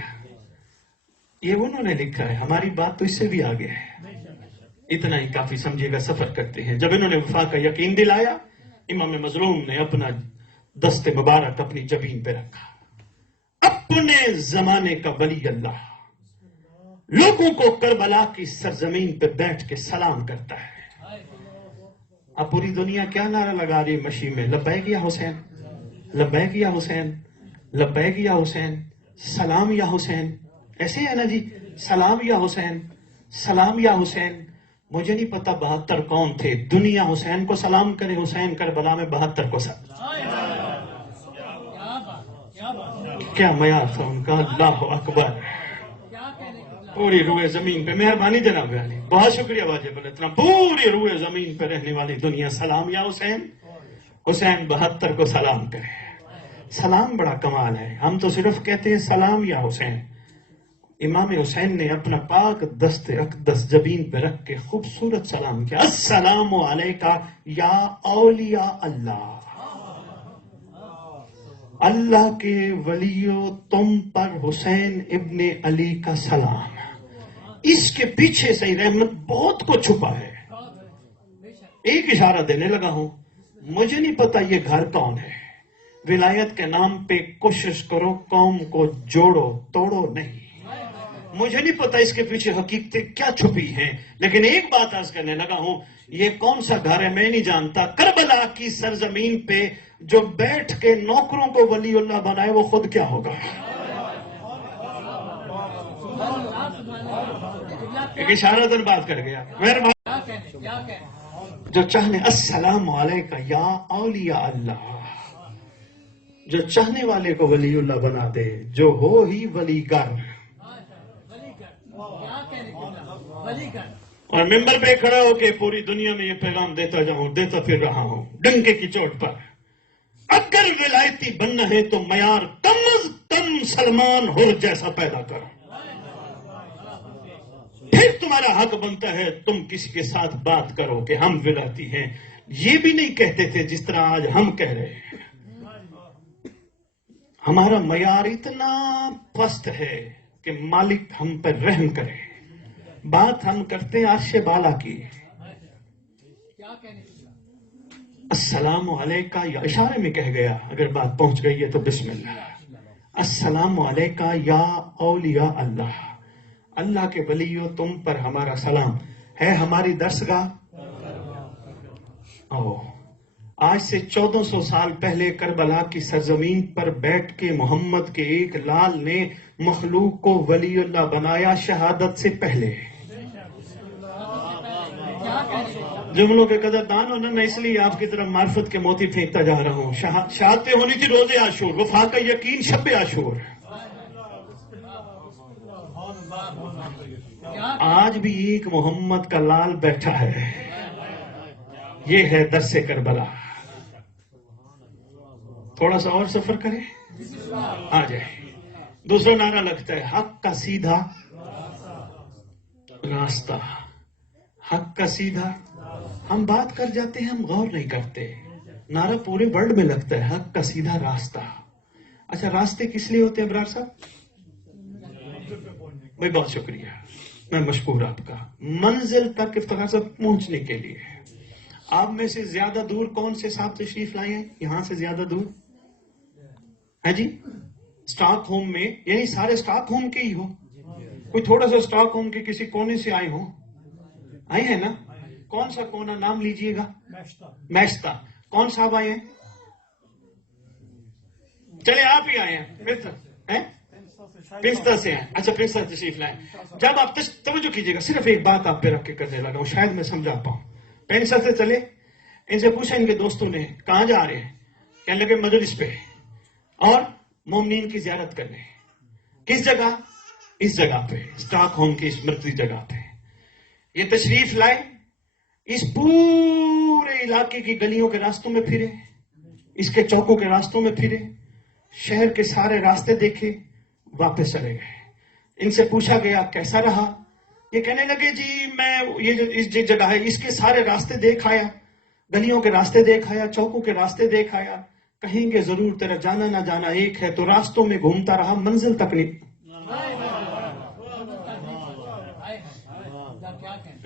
یہ انہوں نے لکھا ہے، ہماری بات تو اس سے بھی آگے ہے، اتنا ہی کافی سمجھے گا، سفر کرتے ہیں۔ جب انہوں نے وفا کا یقین دلایا، امام مظلوم نے اپنا دست مبارک اپنی جبین پہ رکھا، اپنے زمانے کا ولی اللہ لوگوں کو کربلا کی سرزمین پہ بیٹھ کے سلام کرتا ہے۔ اب پوری دنیا کیا نعرہ لگا رہی مشی میں، لبیک یا حسین، لبیک یا حسین، لبیک یا حسین، سلام یا حسین، ایسے ہے نا جی، سلام یا حسین، سلام یا حسین۔ مجھے نہیں پتا 72 کون تھے، دنیا حسین کو سلام کرے، حسین کربلا میں 72 کو سلام، کیا معیار تھا ان کا، اللہ اکبر، پوری روئے زمین پہ، مہربانی جناب علی، بہت شکریہ واجب الاسلام، پوری روئے زمین پہ رہنے والی دنیا سلام یا حسین، حسین 72 کو سلام کرے۔ سلام بڑا کمال ہے، ہم تو صرف کہتے ہیں سلام یا حسین، امام حسین نے اپنا پاک دست اقدس جبین پہ رکھ کے خوبصورت سلام کیا، السلام علیکہ یا اولیاء اللہ، اللہ کے ولیو تم پر حسین ابن علی کا سلام۔ اس کے پیچھے سے رحمت بہت کو چھپا ہے، ایک اشارہ دینے لگا ہوں، مجھے نہیں پتا یہ گھر کون ہے، ولایت کے نام پہ کوشش کرو قوم کو جوڑو توڑو نہیں، مجھے نہیں پتا اس کے پیچھے حقیقتیں کیا چھپی ہیں، لیکن ایک بات عرض کرنے لگا ہوں، یہ کون سا گھر ہے میں نہیں جانتا، کربلا کی سرزمین پہ جو بیٹھ کے نوکروں کو ولی اللہ بنائے وہ خود کیا ہوگا۔ ایک اشارہ دن بات کر گیا، جو چاہنے السلام علیکہ یا اولیاء اللہ، جو چاہنے والے کو ولی اللہ بنا دے، جو ہو ہی ولی گر. ولی کر کیا کہنے کی بات؟ ولی کر اور ممبر پہ کھڑا ہو کے پوری دنیا میں یہ پیغام دیتا جاؤں، دیتا پھر رہا ہوں ڈنکے کی چوٹ پر. اگر ولایتی بننا ہے تو معیار کم از کم سلمان ہو جیسا پیدا کرو، پھر تمہارا حق بنتا ہے تم کسی کے ساتھ بات کرو کہ ہم ولایتی ہیں. یہ بھی نہیں کہتے تھے جس طرح آج ہم کہہ رہے ہیں. ہمارا معیار اتنا پست ہے کہ مالک ہم پر رحم کرے. بات ہم کرتے ہیں عرش بالا کی. کیا کہنے کی بات؟ السلام علیکہ یا اشارے میں کہہ گیا، اگر بات پہنچ گئی ہے تو بسم اللہ. السلام علیکہ یا اولیاء اللہ، اللہ کے ولیو تم پر ہمارا سلام ہے. ہماری درسگاہ آؤ. آج سے 1400 سال پہلے کربلا کی سرزمین پر بیٹھ کے محمد کے ایک لال نے مخلوق کو ولی اللہ بنایا شہادت سے پہلے. کیا کہنے کی بات؟ جملوں کے قدردان ہونا، میں اس لیے آپ کی طرف معرفت کے موتی پھینکتا جا رہا ہوں. شہادتیں ہونی تھی روز عاشور، وفا کا یقین شب عاشور. آج بھی ایک محمد کا لال بیٹھا ہے. یہ ہے درس کربلا. تھوڑا سا اور سفر کریں، آ جائے. دوسرا نعرہ لگتا ہے حق کا سیدھا راستہ. حق کا سیدھا، ہم بات کر جاتے ہیں، ہم غور نہیں کرتے. نعرہ پورے ورلڈ میں لگتا ہے حق کا سیدھا راستہ. اچھا، راستے کس لیے ہوتے ہیں ابرار صاحب؟ بھائی بہت شکریہ، میں مشکور آپ کا. منزل تک افتخار صاحب پہنچنے کے لیے آپ میں سے زیادہ دور کون سے صاحب تشریف لائے ہیں؟ یہاں سے زیادہ دور ہے جی؟ اسٹاک ہوم میں، یہی سارے اسٹاک ہوم کے ہی ہو؟ کوئی تھوڑا سا اسٹاک ہوم کے کسی کونے سے آئے ہوں؟ آئے ہیں نا؟ کون سا کونا نام لیجئے گا؟ میشتا. کون صاحب آئے ہیں؟ چلے آپ ہی آئے ہیں. پنستا سے ہیں. اچھا، پنستا تشریف لائیں. جب آپ توجہ کیجئے گا، صرف ایک بات آپ پہ رکھ کے کرنے لگا ہوں، شاید میں سمجھا پاؤں. پنستا سے چلے، ان سے پوچھا ان کے دوستوں نے کہاں جا رہے ہیں؟ کہنے لگے مجلس پہ اور مومنین کی زیارت کرنے. کس جگہ؟ اس جگہ پہ، اسٹاک ہوم کی اس مرکزی جگہ پہ. یہ تشریف لائے، اس پورے علاقے کی گلیوں کے راستوں میں پھرے، اس کے چوکوں کے راستوں میں پھرے، شہر کے سارے راستے دیکھے، واپس چلے گئے. ان سے پوچھا گیا کیسا رہا؟ یہ کہنے لگے جی میں یہ جو اس جگہ ہے اس کے سارے راستے دیکھ آیا، گلیوں کے راستے دیکھ آیا، چوکوں کے راستے دیکھ آیا. کہیں گے ضرور تیرا جانا نہ جانا ایک ہے، تو راستوں میں گھومتا رہا، منزل تک نہیں.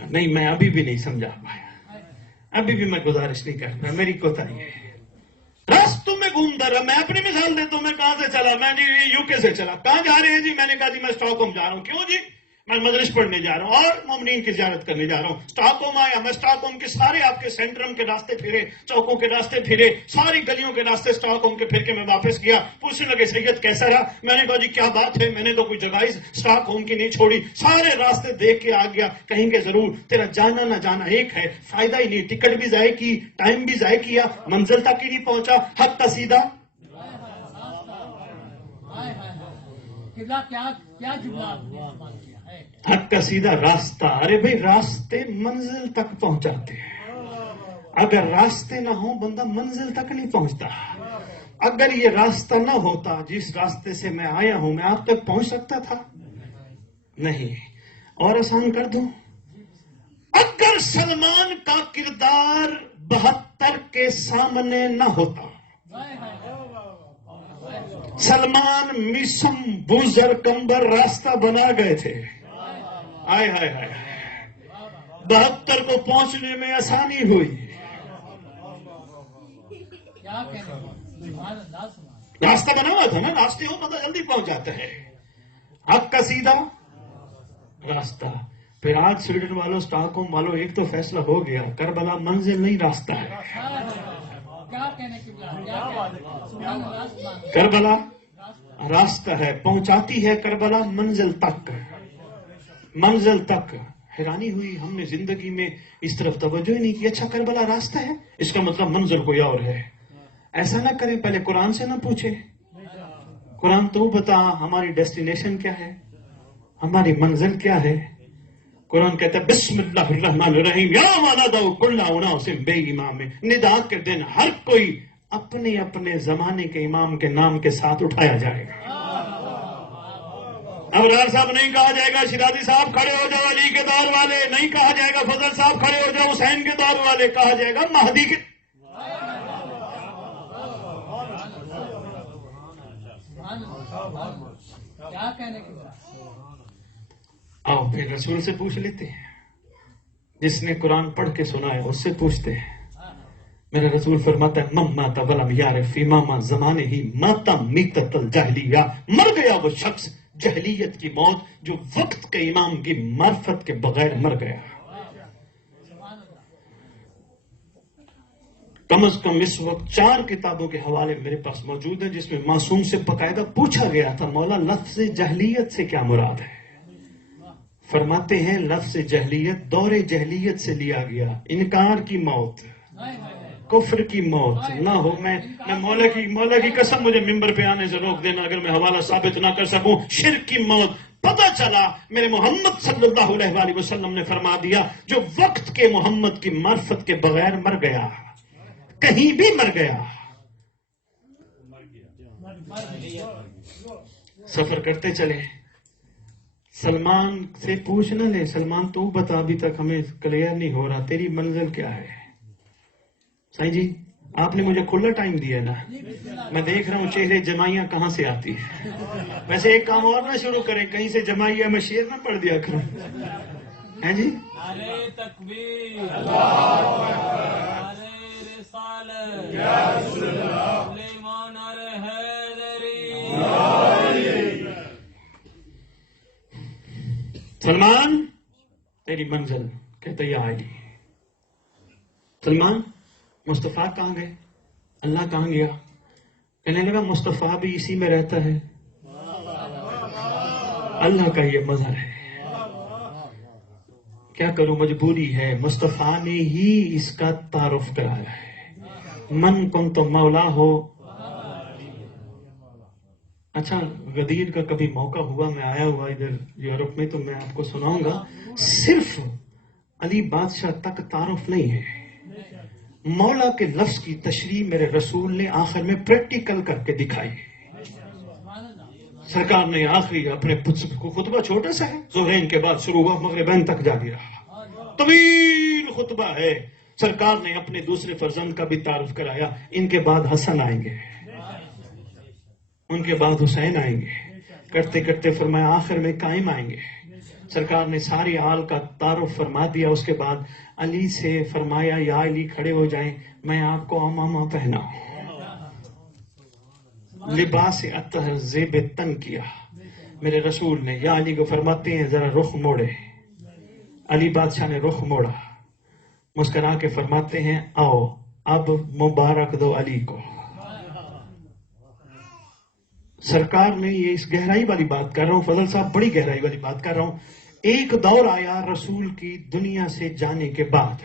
نہیں، میں ابھی بھی نہیں سمجھا پایا. ابھی بھی میں گزارش نہیں کرتا، میری کوتاہی ہے. راستوں میں گھومتا رہا. میں اپنی مثال دیتا ہوں، میں کہاں سے چلا؟ میں جی یو کے سے چلا. کہاں جا رہے ہیں جی؟ میں نے کہا جی میں اسٹاک ہوم جا رہا ہوں. کیوں جی؟ میں مجلس پڑھنے جا رہا ہوں اور مومنین کی زیارت کرنے جا رہا ہوں. اسٹاک ہوم آیا، میں اسٹاک ہوم کے سارے آپ کے سینٹرم کے راستے پھرے، چوکوں کے راستے پھرے، ساری گلیوں کے راستے اسٹاک ہوم کے پھر کے میں واپس گیا. پوچھنے لگے سید کیسا رہا؟ میں نے کہا جی کیا بات ہے، میں نے تو کوئی جگہ اسٹاک ہوم کی نہیں چھوڑی، سارے راستے دیکھ کے آ گیا. کہیں گے ضرور تیرا جانا نہ جانا ایک ہے، فائدہ ہی نہیں، ٹکٹ بھی ضائع کی، ٹائم بھی ضائع کیا، منزل تک ہی نہیں پہنچا. حق کا سیدھا کیا جملہ آپ نے استعمال کیا ہے؟ حق کا سیدھا راستہ. ارے بھائی راستے منزل تک پہنچاتے ہیں. اگر راستے نہ ہوں بندہ منزل تک نہیں پہنچتا. اگر یہ راستہ نہ ہوتا جس راستے سے میں آیا ہوں، میں آپ تک پہنچ سکتا تھا؟ نہیں. اور آسان کر دوں، اگر سلمان کا کردار 72 کے سامنے نہ ہوتا، سلمان میسم بوزر کمبر راستہ بنا گئے تھے. آئے ہائے ہائے، 72 کو پہنچنے میں آسانی ہوئی. کیا کہنے راستہ بنا ہوا تھا نا، راستے ہو پتہ جلدی پہنچ جاتا ہے. حق کا سیدھا راستہ. پھر آج سویڈن والوں، اسٹاک ہوم والوں، ایک تو فیصلہ ہو گیا، کربلا منزل نہیں راستہ ہے. کیا کہنے کی بات؟ کربلا راستہ ہے، پہنچاتی ہے کربلا منزل تک. منزل تک حیرانی ہوئی، ہم نے زندگی میں اس طرف توجہ ہی نہیں کی. اچھا کربلا راستہ ہے، اس کا مطلب منزل کوئی اور ہے. ایسا نہ کریں، پہلے قرآن سے نہ پوچھیں. قرآن تو بتا ہماری ڈیسٹینیشن کیا ہے، ہماری منزل کیا ہے. قرآن کہتا ہے بسم اللہ الرحمن الرحیم یا ونادوا کل اناس بامام. ندا کے دن ہر کوئی اپنے اپنے زمانے کے امام کے نام کے ساتھ اٹھایا جائے گا. ابرار صاحب نہیں کہا جائے گا شیرازی صاحب کھڑے ہو جاؤ علی کے دور والے، نہیں کہا جائے گا فضل صاحب کھڑے ہو جاؤ حسین کے دور والے، کہا جائے گا مہدی کے. کیا کہنے کی بات. آؤ پھر رسول سے پوچھ لیتے ہیں، جس نے قرآن پڑھ کے سنا ہے اس سے پوچھتے ہیں. میرا رسول فرماتا ہے من مات ولم یعرف امام زمانے ہی ماتا میتۃ الجاہلیہ. مر گیا وہ شخص جہلیت کی موت جو وقت کے امام کی معرفت کے بغیر مر گیا. کم از کم اس وقت 4 کتابوں کے حوالے میرے پاس موجود ہیں جس میں معصوم سے باقاعدہ پوچھا گیا تھا مولا لفظ جہلیت سے کیا مراد ہے. فرماتے ہیں لفظ جہلیت دور جہلیت سے لیا گیا، انکار کی موت، کفر کی موت نہ ہو. میں مولا کی قسم مجھے ممبر پہ آنے سے روک دینا اگر میں حوالہ ثابت نہ کر سکوں. شرک کی موت. پتہ چلا میرے محمد صلی اللہ علیہ وآلہ وسلم نے فرما دیا جو وقت کے محمد کی معرفت کے بغیر مر گیا، کہیں بھی مر گیا. سفر کرتے چلے. سلمان سے پوچھ نہ لے، سلمان تو بتا، ابھی تک ہمیں کلیئر نہیں ہو رہا تیری منزل کیا ہے. سائیں جی آپ نے مجھے کھلا ٹائم دیا نا، میں دیکھ رہا ہوں چہرے جمائیاں کہاں سے آتی ہیں. ویسے ایک کام اور نہ شروع کریں، کہیں سے جمائیاں میں شعر نہ پڑھ دیا کروں. ہیں جی نعرہ تکبیر، نعرہ رسالت، سلیمان حیدری. سلمان تیری منزل. کہتا یا علی. سلمان مصطفیٰ کہاں گئے، اللہ کہاں گیا. کہنے لگا مصطفیٰ بھی اسی میں رہتا ہے، اللہ کا یہ مظہر ہے. کیا کروں مجبوری ہے، مصطفیٰ نے ہی اس کا تعارف کرایا ہے. من کن تو مولا ہو. اچھا غدیر کا کبھی موقع ہوا، میں آیا ہوا ادھر یورپ میں، تو میں آپ کو سناؤں گا. صرف علی بادشاہ تک تعارف نہیں ہے، مولا کے لفظ کی تشریح میرے رسول نے آخر میں پریکٹیکل کر کے دکھائی. سرکار نے آخری اپنے خطبہ چھوٹا سا ہے، ظہرین کے بعد شروع ہوا، مغربین تک جا گیا، طویل خطبہ ہے. سرکار نے اپنے دوسرے فرزند کا بھی تعارف کرایا، ان کے بعد حسن آئیں گے، ان کے بعد حسین آئیں گے، کرتے کرتے فرمایا آخر میں قائم آئیں گے. سرکار نے ساری آل کا تعارف فرما دیا. اس کے بعد علی سے فرمایا یا علی کھڑے ہو جائیں، میں آپ کو عمامہ پہناؤں. لباس اطہر زیب تن کیا میرے رسول نے. یا علی کو فرماتے ہیں ذرا رخ موڑے. علی بادشاہ نے رخ موڑا، مسکرا کے فرماتے ہیں آؤ اب مبارک دو علی کو. سرکار نے یہ اس گہرائی والی بات کر رہا ہوں فضل صاحب، بڑی گہرائی والی بات کر رہا ہوں. ایک دور آیا رسول کی دنیا سے جانے کے بعد،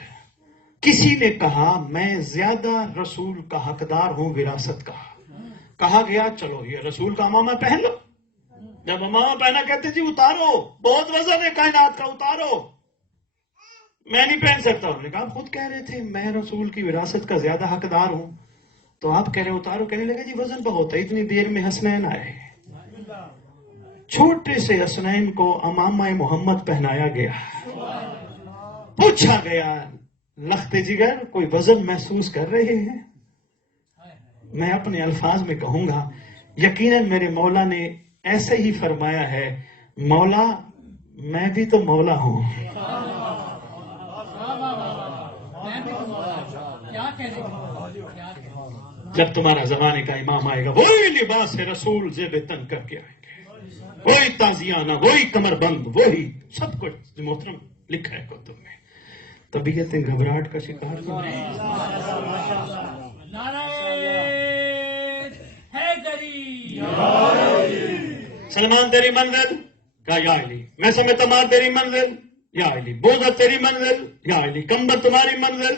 کسی نے کہا میں زیادہ رسول کا حقدار ہوں وراثت کا. کہا گیا چلو یہ رسول کا امامہ پہن لو. جب امامہ پہنا کہتے جی اتارو، بہت وزن ہے کائنات کا، اتارو. میں نہیں پہن سکتا. انہوں نے کہا خود کہہ رہے تھے میں رسول کی وراثت کا زیادہ حقدار ہوں، تو آپ کہہ رہے اتارو. کہنے لگا جی وزن بہت ہے. اتنی دیر میں حسنین آئے، چھوٹے سے حسنین کو امامہ محمد پہنایا گیا. پوچھا گیا لخت جگر کوئی وزن محسوس کر رہے ہیں؟ میں اپنے الفاظ میں کہوں گا یقیناً میرے مولا نے ایسے ہی فرمایا ہے، مولا میں بھی تو مولا ہوں. جب تمہارا زمانے کا امام آئے گا وہی لباس رسول زیب تن کر کے آئیں گے، وہی تازیانہ، وہی کمر بند، وہی سب کچھ محترم لکھا ہے کتب میں. طبیعتیں گھبراہٹ کا شکار تو نہیں. سلمان تیری منزل کہا یا علی. میں سمجھتا مار تیری منزل یا علی بوزہ تیری منزل، یا علی کمبر تمہاری منزل،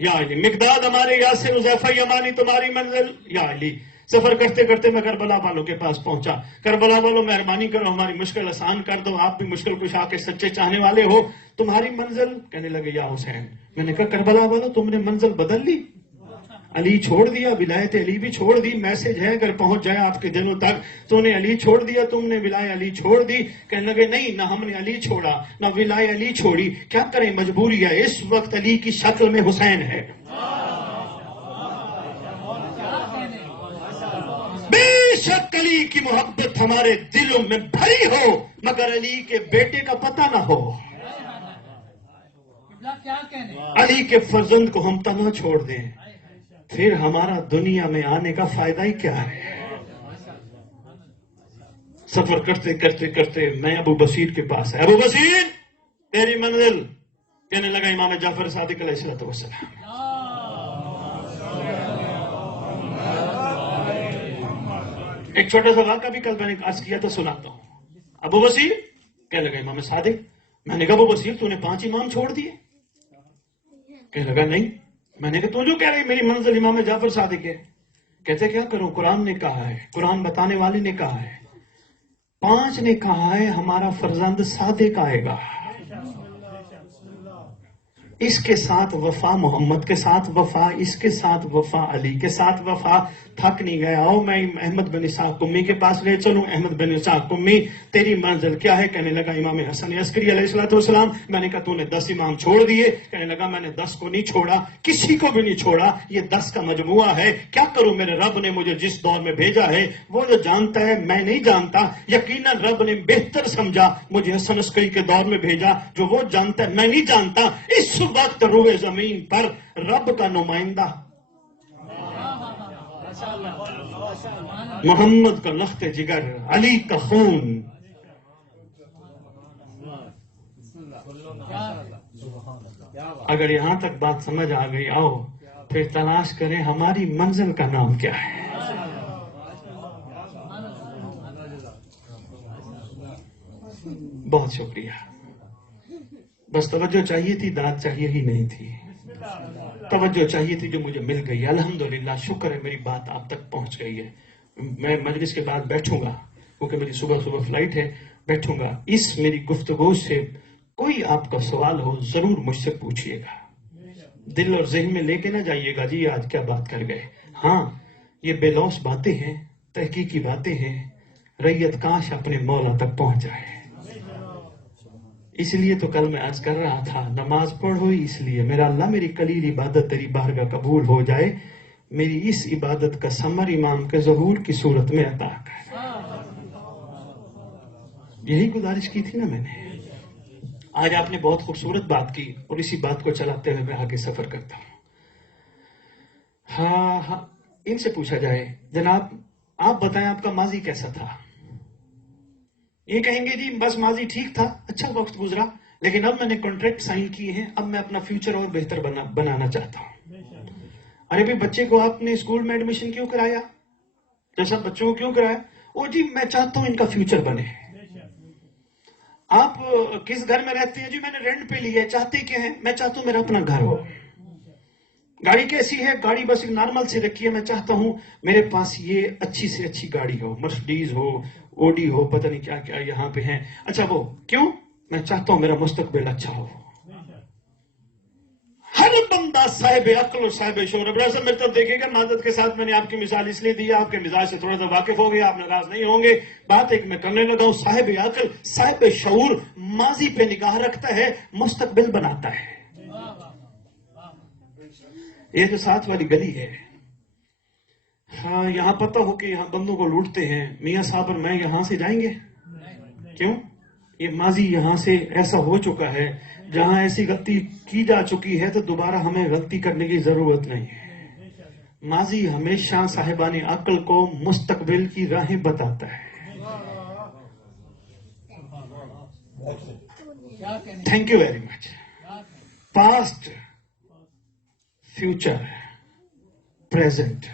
یا علی مقداد ہمارے یاسر حذیفہ یمانی تمہاری منزل، یا علی سفر کرتے کرتے میں کربلا والوں کے پاس پہنچا، کربلا والوں مہربانی کرو ہماری مشکل آسان کر دو، آپ بھی مشکل کشا کے سچے چاہنے والے ہو، تمہاری منزل؟ کہنے لگے یا حسین۔ میں نے کہا کربلا والوں تم نے منزل بدل لی، علی چھوڑ دیا، ولایت علی بھی چھوڑ دی، میسج ہے اگر پہنچ جائے آپ کے دلوں تک، تو نے علی چھوڑ دیا، تم نے ولایت علی چھوڑ دی؟ کہنے لگے نہیں، نہ ہم نے علی چھوڑا نہ ولایت علی چھوڑی، کیا کریں مجبوری ہے، اس وقت علی کی شکل میں حسین ہے۔ بے شک علی کی محبت ہمارے دلوں میں بھری ہو، مگر علی کے بیٹے کا پتہ نہ ہو، کیا کہنے؟ علی کے فرزند کو ہم تنہا چھوڑ دیں، پھر ہمارا دنیا میں آنے کا فائدہ ہی کیا ہے؟ سفر کرتے کرتے کرتے میں ابو بصیر کے پاس ہے، ابو بصیر تیری منزل؟ کہنے لگا امام جعفر صادق علیہ السلام۔ ایک چھوٹا سا واقعہ بھی کل میں نے عرض کیا تو سناتا ہوں۔ ابو بصیر کہنے لگا امام صادق، میں نے کہا ابو بصیر تو نے 5 امام چھوڑ دیے؟ کہنے لگا نہیں، میں نے کہا تو جو کہہ رہی میری منزل امام جعفر صادق ہے، کہتے کیا کروں، قرآن نے کہا ہے، قرآن بتانے والے نے کہا ہے، 5 نے کہا ہے ہمارا فرزند صادق آئے گا، اس کے ساتھ وفا، محمد کے ساتھ وفا، اس کے ساتھ وفا، علی کے ساتھ وفا، تھک نہیں گیا، آؤ میں احمد بن اسحاق قمی کے پاس لے چلوں، احمد بن اسحاق قمی تیری منزل کیا ہے؟ کہنے لگا امام حسن عسکری علیہ السلام۔ میں نے کہا تو نے 10 امام چھوڑ دیے؟ کہنے لگا میں نے 10 کو نہیں چھوڑا، کسی کو بھی نہیں چھوڑا، یہ 10 کا مجموعہ ہے، کیا کروں، میرے رب نے مجھے جس دور میں بھیجا ہے وہ جو جانتا ہے، میں نہیں جانتا، یقیناً رب نے بہتر سمجھا مجھے حسن عسکری کے دور میں بھیجا، جو وہ جانتا ہے میں نہیں جانتا۔ اس وقت روئے زمین پر رب کا نمائندہ محمد کا لخت جگر، علی کا خون، اگر یہاں تک بات سمجھ آ گئی، آؤ پھر تلاش کریں ہماری منزل کا نام کیا ہے۔ بہت شکریہ، بس توجہ چاہیے تھی، داد چاہیے ہی نہیں تھی، توجہ چاہیے تھی جو مجھے مل گئی، الحمدللہ، شکر ہے میری بات آپ تک پہنچ گئی ہے۔ میں مجلس کے بعد بیٹھوں گا کیونکہ میری صبح فلائٹ ہے، بیٹھوں گا، اس میری گفتگو سے کوئی آپ کا سوال ہو ضرور مجھ سے پوچھئے گا، دل اور ذہن میں لے کے نہ جائیے گا جی آج کیا بات کر گئے، ہاں یہ بے لوث باتیں ہیں، تحقیقی باتیں ہیں، ریت کاش اپنے مولا تک پہنچ جائے۔ اس لیے تو کل میں عرض کر رہا تھا نماز پڑھو، اس لیے میرا اللہ میری قلیل عبادت تیری بارگاہ قبول ہو جائے، میری اس عبادت کا ثمر امام کے ظہور کی صورت میں عطا کر، یہی گزارش کی تھی نا میں نے۔ آج آپ نے بہت خوبصورت بات کی اور اسی بات کو چلاتے ہوئے میں آگے سفر کرتا ہوں۔ ہاں ان سے پوچھا جائے جناب آپ بتائیں آپ کا ماضی کیسا تھا، یہ کہیں گے جی بس ماضی ٹھیک تھا، اچھا وقت گزرا، لیکن اب میں نے کانٹریکٹ سائن کیے ہیں، اب میں اپنا فیوچر اور بہتر بنانا چاہتا ہوں۔ ارے بھی بچے کو آپ نے اسکول میں ایڈمیشن کیوں کرایا، جیسا بچوں کو کیوں کرایا؟ او جی میں چاہتا ہوں ان کا فیوچر بنے۔ آپ کس گھر میں رہتے ہیں؟ جی میں نے رینٹ پہ لیا ہے، چاہتے کیا ہیں؟ میں چاہتا ہوں میرا اپنا گھر ہو۔ گاڑی کیسی ہے؟ گاڑی بس نارمل سے رکھی ہے، میں چاہتا ہوں میرے پاس یہ اچھی سے اچھی گاڑی ہو، مرسڈیز ہو، اوڈی ہو، پتہ نہیں کیا کیا یہاں پہ ہیں۔ اچھا وہ کیوں؟ میں چاہتا ہوں میرا مستقبل اچھا ہو۔ ہر بندہ صاحب عقل و صاحب شعور، ابراہیم میری طرف دیکھے گا، معذرت کے ساتھ میں نے آپ کی مثال اس لیے دی، آپ کے مزاج سے تھوڑا سا واقف ہو گیا، آپ ناراض نہیں ہوں گے، بات ایک میں کرنے لگا ہوں۔ صاحب عقل صاحب شعور ماضی پہ نگاہ رکھتا ہے، مستقبل بناتا ہے۔ یہ جو ساتھ والی گلی ہے، ہاں یہاں پتہ ہو کہ یہاں بندوں کو لوٹتے ہیں، میاں صاحب اور میں یہاں سے جائیں گے؟ کیوں؟ یہ ماضی یہاں سے ایسا ہو چکا ہے، جہاں ایسی غلطی کی جا چکی ہے تو دوبارہ ہمیں غلطی کرنے کی ضرورت نہیں ہے۔ ماضی ہمیشہ صاحبان عقل کو مستقبل کی راہیں بتاتا ہے۔ Thank you very much. Past, future, present,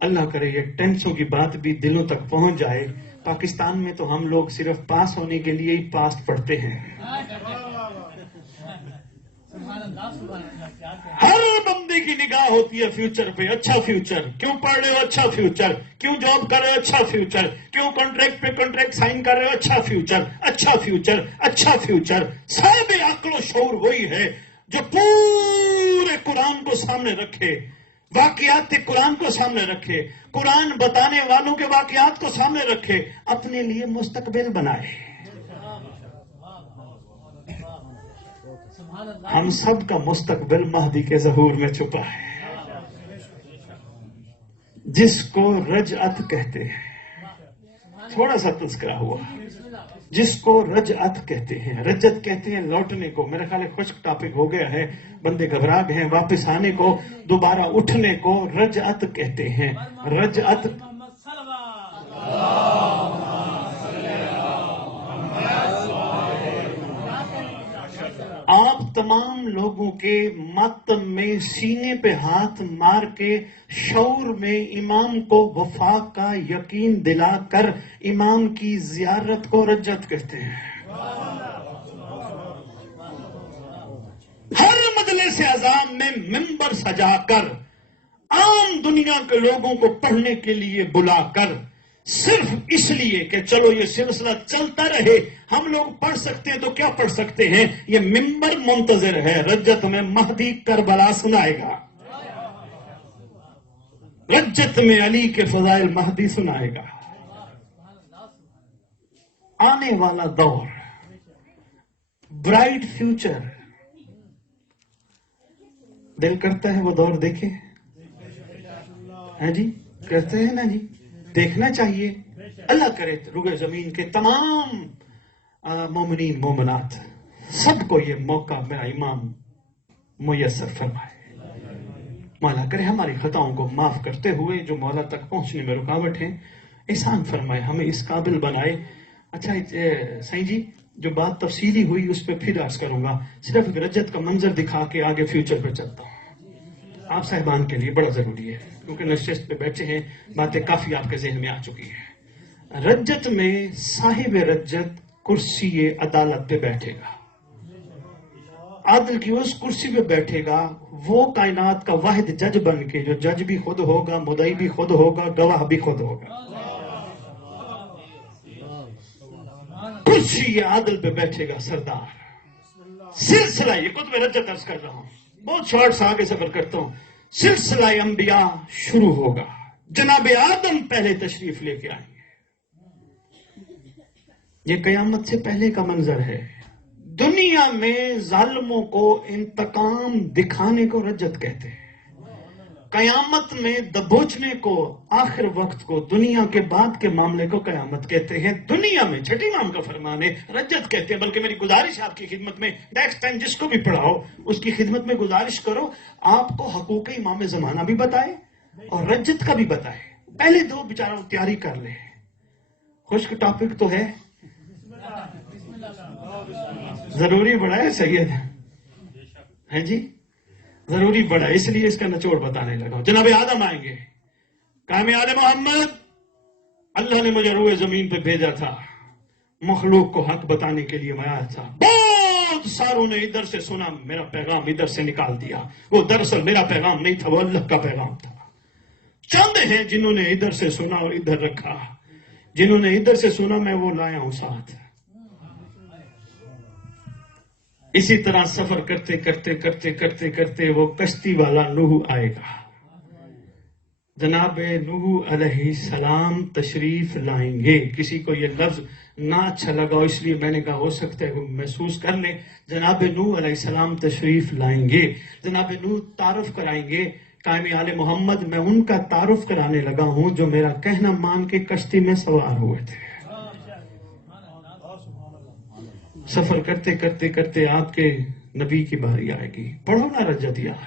اللہ کرے یہ ٹینسوں کی بات بھی دلوں تک پہنچ جائے۔ پاکستان میں تو ہم لوگ صرف پاس ہونے کے لیے ہی پاسٹ پڑھتے ہیں، سبحان اللہ سبحان اللہ کیا کہنا ہر بندے کی نگاہ ہوتی ہے فیوچر پہ. اچھا فیوچر کیوں پڑھ رہے ہو؟ اچھا فیوچر کیوں جاب کر رہے ہو؟ اچھا فیوچر کیوں کانٹریکٹ پہ کانٹریکٹ سائن کر رہے ہو؟ اچھا فیوچر اچھا فیوچر اچھا فیوچر. صاحب عقل و شعور وہی ہے جو پورے قرآن کو سامنے رکھے, واقعات قرآن کو سامنے رکھے, قرآن بتانے والوں کے واقعات کو سامنے رکھے, اپنے لیے مستقبل بنائے. سبحان اللہ ہم سب کا مستقبل مہدی کے ظہور میں چھپا ہے, جس کو رجعت کہتے ہیں. تھوڑا سا تذکرہ ہوا, جس کو رجعت کہتے ہیں. رجعت کہتے ہیں لوٹنے کو. میرا خیال ہے خشک ٹاپک ہو گیا ہے, بندے گھبرا گئے ہیں. واپس آنے کو, دوبارہ اٹھنے کو رجعت کہتے ہیں. رجعت محمد صلوات. آپ تمام لوگوں کے ماتم میں سینے پہ ہاتھ مار کے شعور میں امام کو وفا کا یقین دلا کر امام کی زیارت کو رجعت کہتے ہیں. ہر مجلس اعظام میں ممبر سجا کر عام دنیا کے لوگوں کو پڑھنے کے لیے بلا کر, صرف اس لیے کہ چلو یہ سلسلہ چلتا رہے, ہم لوگ پڑھ سکتے ہیں تو کیا پڑھ سکتے ہیں, یہ ممبر منتظر ہے. رجت میں مہدی کربلا سنائے گا, رجت میں علی کے فضائل مہدی سنائے گا. آنے والا دور, برائٹ فیوچر, دل کرتا ہے وہ دور دیکھے ہیں جی, کرتے ہیں نا جی, دیکھنا چاہیے. اللہ کرے روئے زمین کے تمام مومنین مومنات سب کو یہ موقع میرا امام میسر فرمائے. مولا کرے ہماری خطاؤں کو معاف کرتے ہوئے جو مولا تک پہنچنے میں رکاوٹ ہیں احسان فرمائے, ہمیں اس قابل بنائے. اچھا سائیں جی, جو بات تفصیلی ہوئی اس پہ پھر عرض کروں گا. صرف رجت کا منظر دکھا کے آگے فیوچر پہ چلتا ہوں. آپ صاحبان کے لیے بڑا ضروری ہے کیونکہ نشست پہ بیٹھے ہیں, باتیں کافی آپ کے ذہن میں آ چکی ہیں. رجت میں صاحب رجت کرسی عدالت پہ بیٹھے گا, عدل کی اس کرسی پہ بیٹھے گا. وہ کائنات کا واحد جج بن کے, جو جج بھی خود ہوگا, مدعی بھی خود ہوگا, گواہ بھی خود ہوگا. کرسی عدل پہ بیٹھے گا سردار. سلسلہ, یہ خود میں رجت عرض کر رہا ہوں, بہت شارٹ سے آگے سفر کرتا ہوں. سلسلہ انبیاء شروع ہوگا. جناب آدم پہلے تشریف لے کے آئیں گے. یہ قیامت سے پہلے کا منظر ہے. دنیا میں ظالموں کو انتقام دکھانے کو رجت کہتے ہیں. قیامت میں دبوچنے کو, آخر وقت کو, دنیا کے بعد کے معاملے کو قیامت کہتے ہیں. دنیا میں چھٹی امام کا فرمان ہے, رجت کہتے ہیں. بلکہ میری گزارش آپ کی خدمت میں, نیکسٹ ٹائم جس کو بھی پڑھاؤ اس کی خدمت میں گزارش کرو, آپ کو حقوق امام زمانہ بھی بتائے اور رجت کا بھی بتائے. پہلے دو بیچارہ تیاری کر لے. خشک ٹاپک تو ہے, ضروری بڑا ہے سید ہے جی, ضروری بڑا ہے, اس لیے اس کا نچوڑ بتانے لگا. جناب آدم آئیں گے. قائم آل محمد, اللہ نے مجھے روئے زمین پہ بھیجا تھا, مخلوق کو حق بتانے کے لیے میں آیا تھا. بہت ساروں نے ادھر سے سنا, میرا پیغام ادھر سے نکال دیا. وہ دراصل میرا پیغام نہیں تھا, وہ اللہ کا پیغام تھا. چند ہیں جنہوں نے ادھر سے سنا اور ادھر رکھا. جنہوں نے ادھر سے سنا میں وہ لایا ہوں ساتھ. اسی طرح سفر کرتے کرتے کرتے کرتے کرتے وہ کشتی والا نوح آئے گا. جناب نوح علیہ السلام تشریف لائیں گے. کسی کو یہ لفظ نہ اچھا لگا اس لیے میں نے کہا ہو سکتا ہے وہ محسوس کر لیں. جناب نوح علیہ السلام تشریف لائیں گے. جناب نوح تعارف کرائیں گے. قائم آل محمد, میں ان کا تعارف کرانے لگا ہوں جو میرا کہنا مان کے کشتی میں سوار ہوئے تھے. سفر کرتے کرتے کرتے آپ کے نبی کی باری آئے گی. پڑھو نا رجت یار,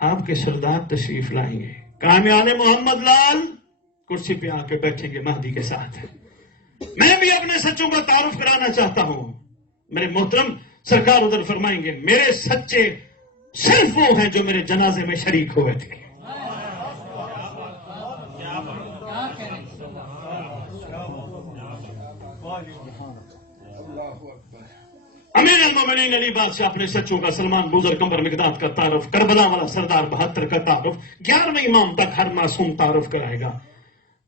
آپ کے سردار تشریف لائیں گے. قائم آل محمد لال کرسی پہ آ کے بیٹھیں گے مہدی کے ساتھ. میں بھی اپنے سچوں کا تعارف کرانا چاہتا ہوں. میرے محترم سرکار ادھر فرمائیں گے, میرے سچے صرف وہ ہیں جو میرے جنازے میں شریک ہوئے تھے. امیر المومنین علی بادشاہ اپنے سچوں کا، سلمان بوزر قمر مقداد کا تعارف، کربلا والا سردار 72 کا تعارف، 11ویں امام تک ہر معصوم تعارف کرائے گا.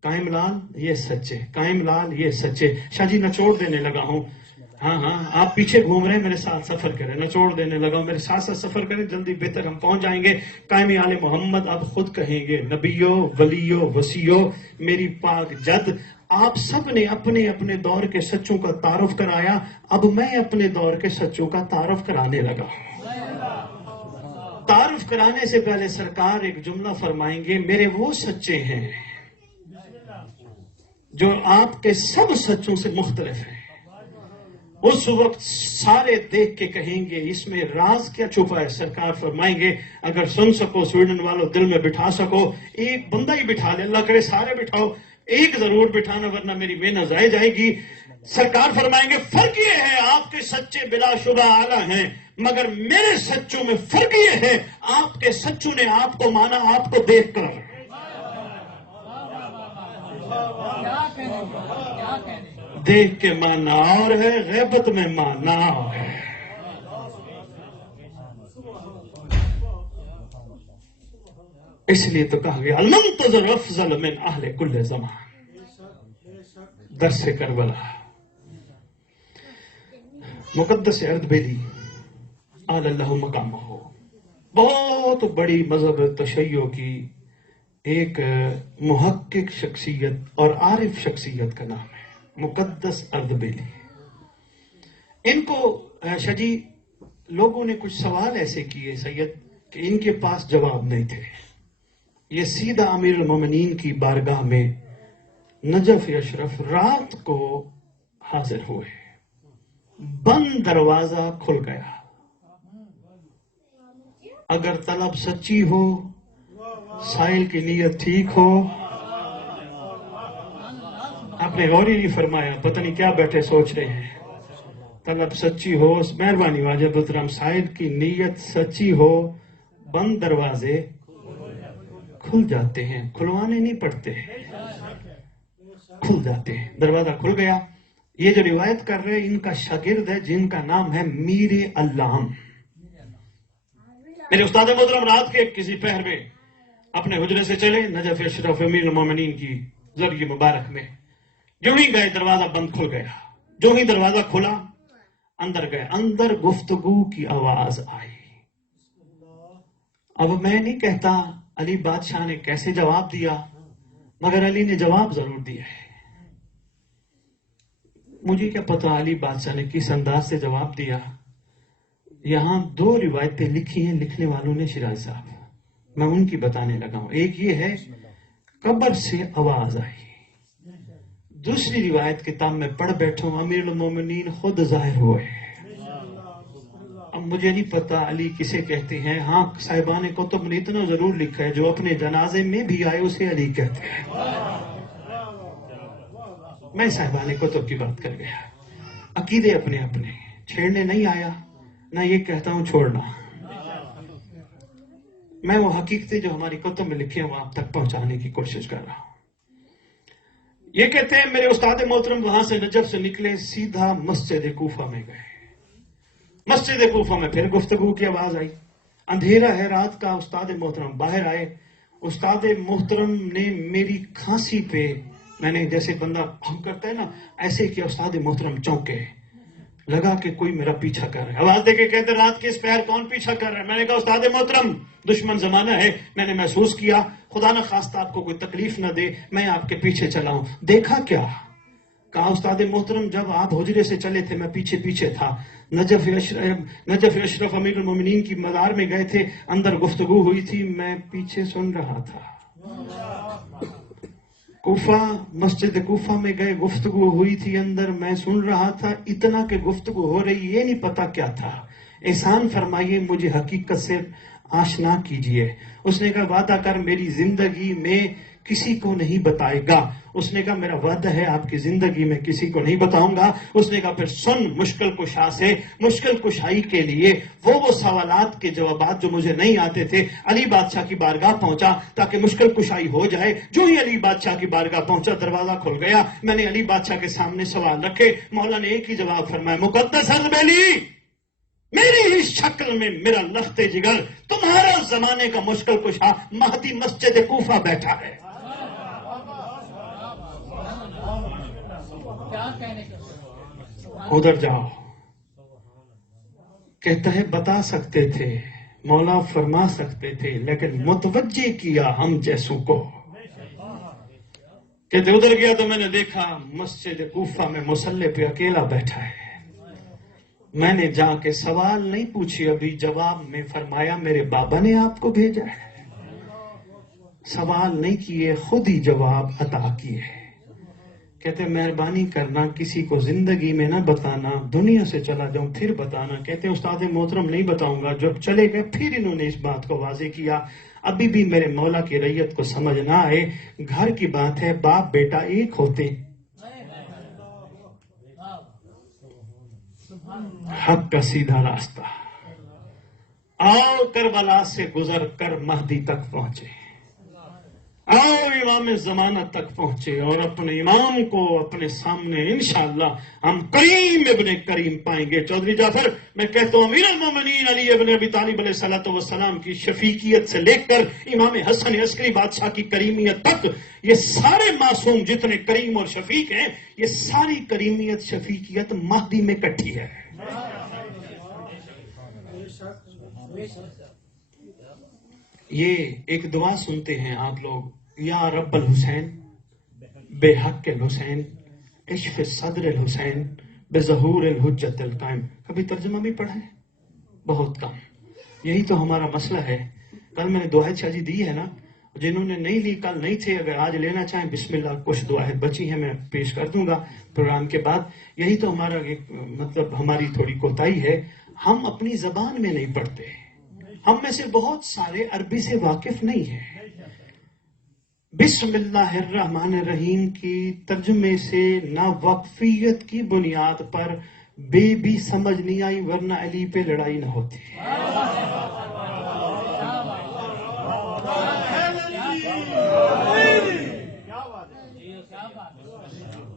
قائم لال یہ سچے، قائم لال یہ سچے. شاہ جی نچوڑ دینے لگا ہوں. ہاں آپ پیچھے گھوم رہے ہیں، میرے ساتھ سفر کریں. نچوڑ دینے لگا ہوں، میرے ساتھ سفر کریں، جلدی بہتر ہم پہنچ جائیں گے. قائم آل محمد اب خود کہیں گے، نبیو ولیو وسیو میری پاک جد، آپ سب نے اپنے اپنے دور کے سچوں کا تعارف کرایا، اب میں اپنے دور کے سچوں کا تعارف کرانے لگا. تعارف کرانے سے پہلے سرکار ایک جملہ فرمائیں گے، میرے وہ سچے ہیں جو آپ کے سب سچوں سے مختلف ہیں. اس وقت سارے دیکھ کے کہیں گے اس میں راز کیا چھپا ہے. سرکار فرمائیں گے اگر سن سکو سویڈن والوں، دل میں بٹھا سکو، ایک بندہ ہی بٹھا لے، اللہ کرے سارے بٹھاؤ، ایک ضرور بٹھانا ورنہ میری محنت ضائع جائے گی. سرکار فرمائیں گے فرق یہ ہے آپ کے سچے بلا شبہ اعلیٰ ہیں، مگر میرے سچوں میں فرق یہ ہے آپ کے سچوں نے آپ کو مانا آپ کو دیکھ کر. دیکھ کے ماننا اور ہے، غیبت میں ماننا اور ہے. اس لیے تو کہا گیا المنتظر افضل من اہل کل زمان. درس کربلا مقدس اردبیلی آل اللہ مقامہ، بہت بڑی مذہب تشیع کی ایک محقق شخصیت اور عارف شخصیت کا نام ہے مقدس اردبیلی. ان کو شاہ جی لوگوں نے کچھ سوال ایسے کیے سید کہ ان کے پاس جواب نہیں تھے. یہ سیدھا امیر المومنین کی بارگاہ میں نجف اشرف رات کو حاضر ہوئے. بند دروازہ کھل گیا. اگر طلب سچی ہو، سائل کی نیت ٹھیک ہو، آپ نے غور ہی نہیں فرمایا، پتہ نہیں کیا بیٹھے سوچ رہے ہیں. طلب سچی ہو، مہربانی واجب محترم، سائل کی نیت سچی ہو، بند دروازے کھل جاتے ہیں، کھلوانے نہیں پڑتے، کھل جاتے ہیں. دروازہ کھل گیا. یہ جو روایت کر رہے ہیں ان کا شاگرد ہے جن کا نام ہے میر علام. میرے استاد محترم رات کے کسی پہر میں اپنے حجرے سے چلے نجف اشرف امیر المومنین کی ذریعہ مبارک میں. جو ہی گئے دروازہ بند کھل گیا. جو ہی دروازہ کھلا اندر گئے. اندر گفتگو کی آواز آئی. اب میں نہیں کہتا علی بادشاہ نے کیسے جواب دیا، مگر علی نے جواب ضرور دیا ہے. مجھے کیا پتا علی بادشاہ نے کس انداز سے جواب دیا. یہاں دو روایتیں لکھی ہیں لکھنے والوں نے شیراز صاحب، میں ان کی بتانے لگا ہوں. ایک یہ ہے قبر سے آواز آئی. دوسری روایت کتاب میں پڑھ بیٹھوں امیر المومنین خود ظاہر ہوئے. اب مجھے نہیں پتا علی کسے کہتے ہیں. ہاں صاحبان کتب نے اتنا ضرور لکھا ہے جو اپنے جنازے میں بھی آئے اسے علی کہتے ہیں. میں صاحبان کتب کی بات کر گیا. عقیدے اپنے اپنے چھیڑنے نہیں آیا، نہ یہ کہتا ہوں چھوڑنا. میں وہ حقیقتیں جو ہماری کتب میں لکھی ہیں وہ آپ تک پہنچانے کی کوشش کر رہا ہوں. یہ کہتے ہیں میرے استاد محترم وہاں سے نجف سے نکلے، سیدھا مسجد کوفہ میں گئے. مسجد کوفہ میں پھر گفتگو کی آواز آئی. اندھیرا ہے رات کا. استاد محترم باہر آئے. استاد محترم نے میری کھانسی پہ، میں نے جیسے بندہ ہم کرتا ہے نا ایسے کیا. استاد محترم چونکے، لگا کہ کوئی میرا پیچھا کر رہا ہے. آواز دے کے کہتے رات کے اس پہر کون پیچھا کر رہا ہے. میں نے کہا استاد محترم دشمن زمانہ ہے. میں نے محسوس کیا خدا نہ خواستہ آپ کو کوئی تکلیف نہ دے میں آپ کے پیچھے چلا ہوں. دیکھا کیا؟ کہا استاد محترم جب آپ حجرے سے چلے تھے میں پیچھے پیچھے تھا. نجف اشرف امیر المومنین کی مزار میں گئے تھے، اندر گفتگو ہوئی تھی، میں پیچھے سن رہا تھا. کوفہ، مسجد کوفہ میں گئے، گفتگو ہوئی تھی اندر، میں سن رہا تھا. اتنا کہ گفتگو ہو رہی یہ نہیں پتا کیا تھا. احسان فرمائیے مجھے حقیقت سے آشنا کیجئے. اس نے کہا وعدہ کر میری زندگی میں کسی کو نہیں بتائے گا. اس نے کہا میرا وعدہ ہے آپ کی زندگی میں کسی کو نہیں بتاؤں گا. اس نے کہا پھر سن مشکل کشا سے مشکل کشائی کے لیے وہ سوالات کے جوابات جو مجھے نہیں آتے تھے علی بادشاہ کی بارگاہ پہنچا تاکہ مشکل کشائی ہو جائے. جو ہی علی بادشاہ کی بارگاہ پہنچا دروازہ کھل گیا. میں نے علی بادشاہ کے سامنے سوال رکھے. مولا نے ایک ہی جواب فرمایا مقدس اردبیلی میری ہی شکل میں میرا لخت جگر تمہارا زمانے کا مشکل کشا مہدی مسجد کوفہ بیٹھا ہے. کیا کہنے کے ادھر جاؤ. کہتا ہے بتا سکتے تھے، مولا فرما سکتے تھے، لیکن متوجہ کیا ہم جیسوں کو. کہتے ادھر گیا تو میں نے دیکھا مسجد کوفہ میں مصلی پہ اکیلا بیٹھا ہے. میں نے جا کے سوال نہیں پوچھی، ابھی جواب میں فرمایا میرے بابا نے آپ کو بھیجا ہے. سوال نہیں کیے، خود ہی جواب عطا کیے. کہتے مہربانی کرنا کسی کو زندگی میں نہ بتانا، دنیا سے چلا جاؤں پھر بتانا. کہتے استاد محترم نہیں بتاؤں گا. جب چلے گئے پھر انہوں نے اس بات کو واضح کیا. ابھی بھی میرے مولا کی ریت کو سمجھ نہ آئے، گھر کی بات ہے، باپ بیٹا ایک ہوتے. حق کا سیدھا راستہ. آؤ کربلا سے گزر کر مہدی تک پہنچے، آؤ امام زمانہ تک پہنچے، اور اپنے امام کو اپنے سامنے انشاءاللہ ہم کریم ابن کریم پائیں گے. چودھری جعفر، میں کہتا ہوں امیر المومنین علی ابن ابی طالب علیہ الصلوۃ والسلام کی شفیقیت سے لے کر امام حسن عسکری بادشاہ کی کریمیت تک، یہ سارے معصوم جتنے کریم اور شفیق ہیں، یہ ساری کریمیت شفیقیت مہدی میں کٹھی ہے. یہ ایک دعا سنتے ہیں آپ لوگ، یا رب الحسین بے حق الحسین اشف صدر الحسین بظہور الحجت القائم. کبھی ترجمہ بھی پڑھا ہے؟ بہت کم. یہی تو ہمارا مسئلہ ہے. کل میں نے دعائیں شاجی دی ہے نا، جنہوں نے نہیں لی کل نہیں تھے، اگر آج لینا چاہیں بسم اللہ. کچھ دعائیں بچی ہیں میں پیش کر دوں گا پروگرام کے بعد. یہی تو ہمارا مطلب ہماری تھوڑی کوتاہی ہے، ہم اپنی زبان میں نہیں پڑھتے. ہم میں سے بہت سارے عربی سے واقف نہیں ہیں. بسم اللہ الرحمن الرحیم کی ترجمے سے نا وقفیت کی بنیاد پر بے بھی سمجھ نہیں آئی، ورنہ علی پہ لڑائی نہ ہوتی.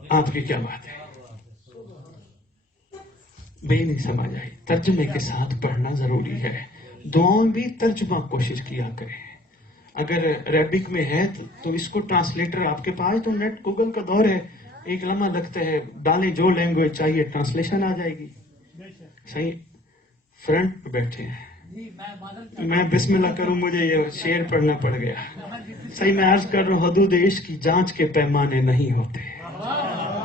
آپ کی کیا بات ہے؟ بے نہیں سمجھ آئی، ترجمے کے ساتھ پڑھنا ضروری ہے. دعاؤں بھی ترجمہ کوشش کیا کریں. اگر عربک میں ہے تو اس کو ٹرانسلیٹر آپ کے پاس، تو نیٹ گوگل کا دور ہے، ایک لمحہ لگتا ہے، ڈالیں جو لینگویج چاہیے ٹرانسلیشن آ جائے گی. صحیح فرنٹ پہ بیٹھے ہیں، میں بسم اللہ کروں مجھے یہ شعر پڑھنا پڑ گیا. صحیح میں عرض کر رہا ہوں، حدود عشق کی جانچ کے پیمانے نہیں ہوتے.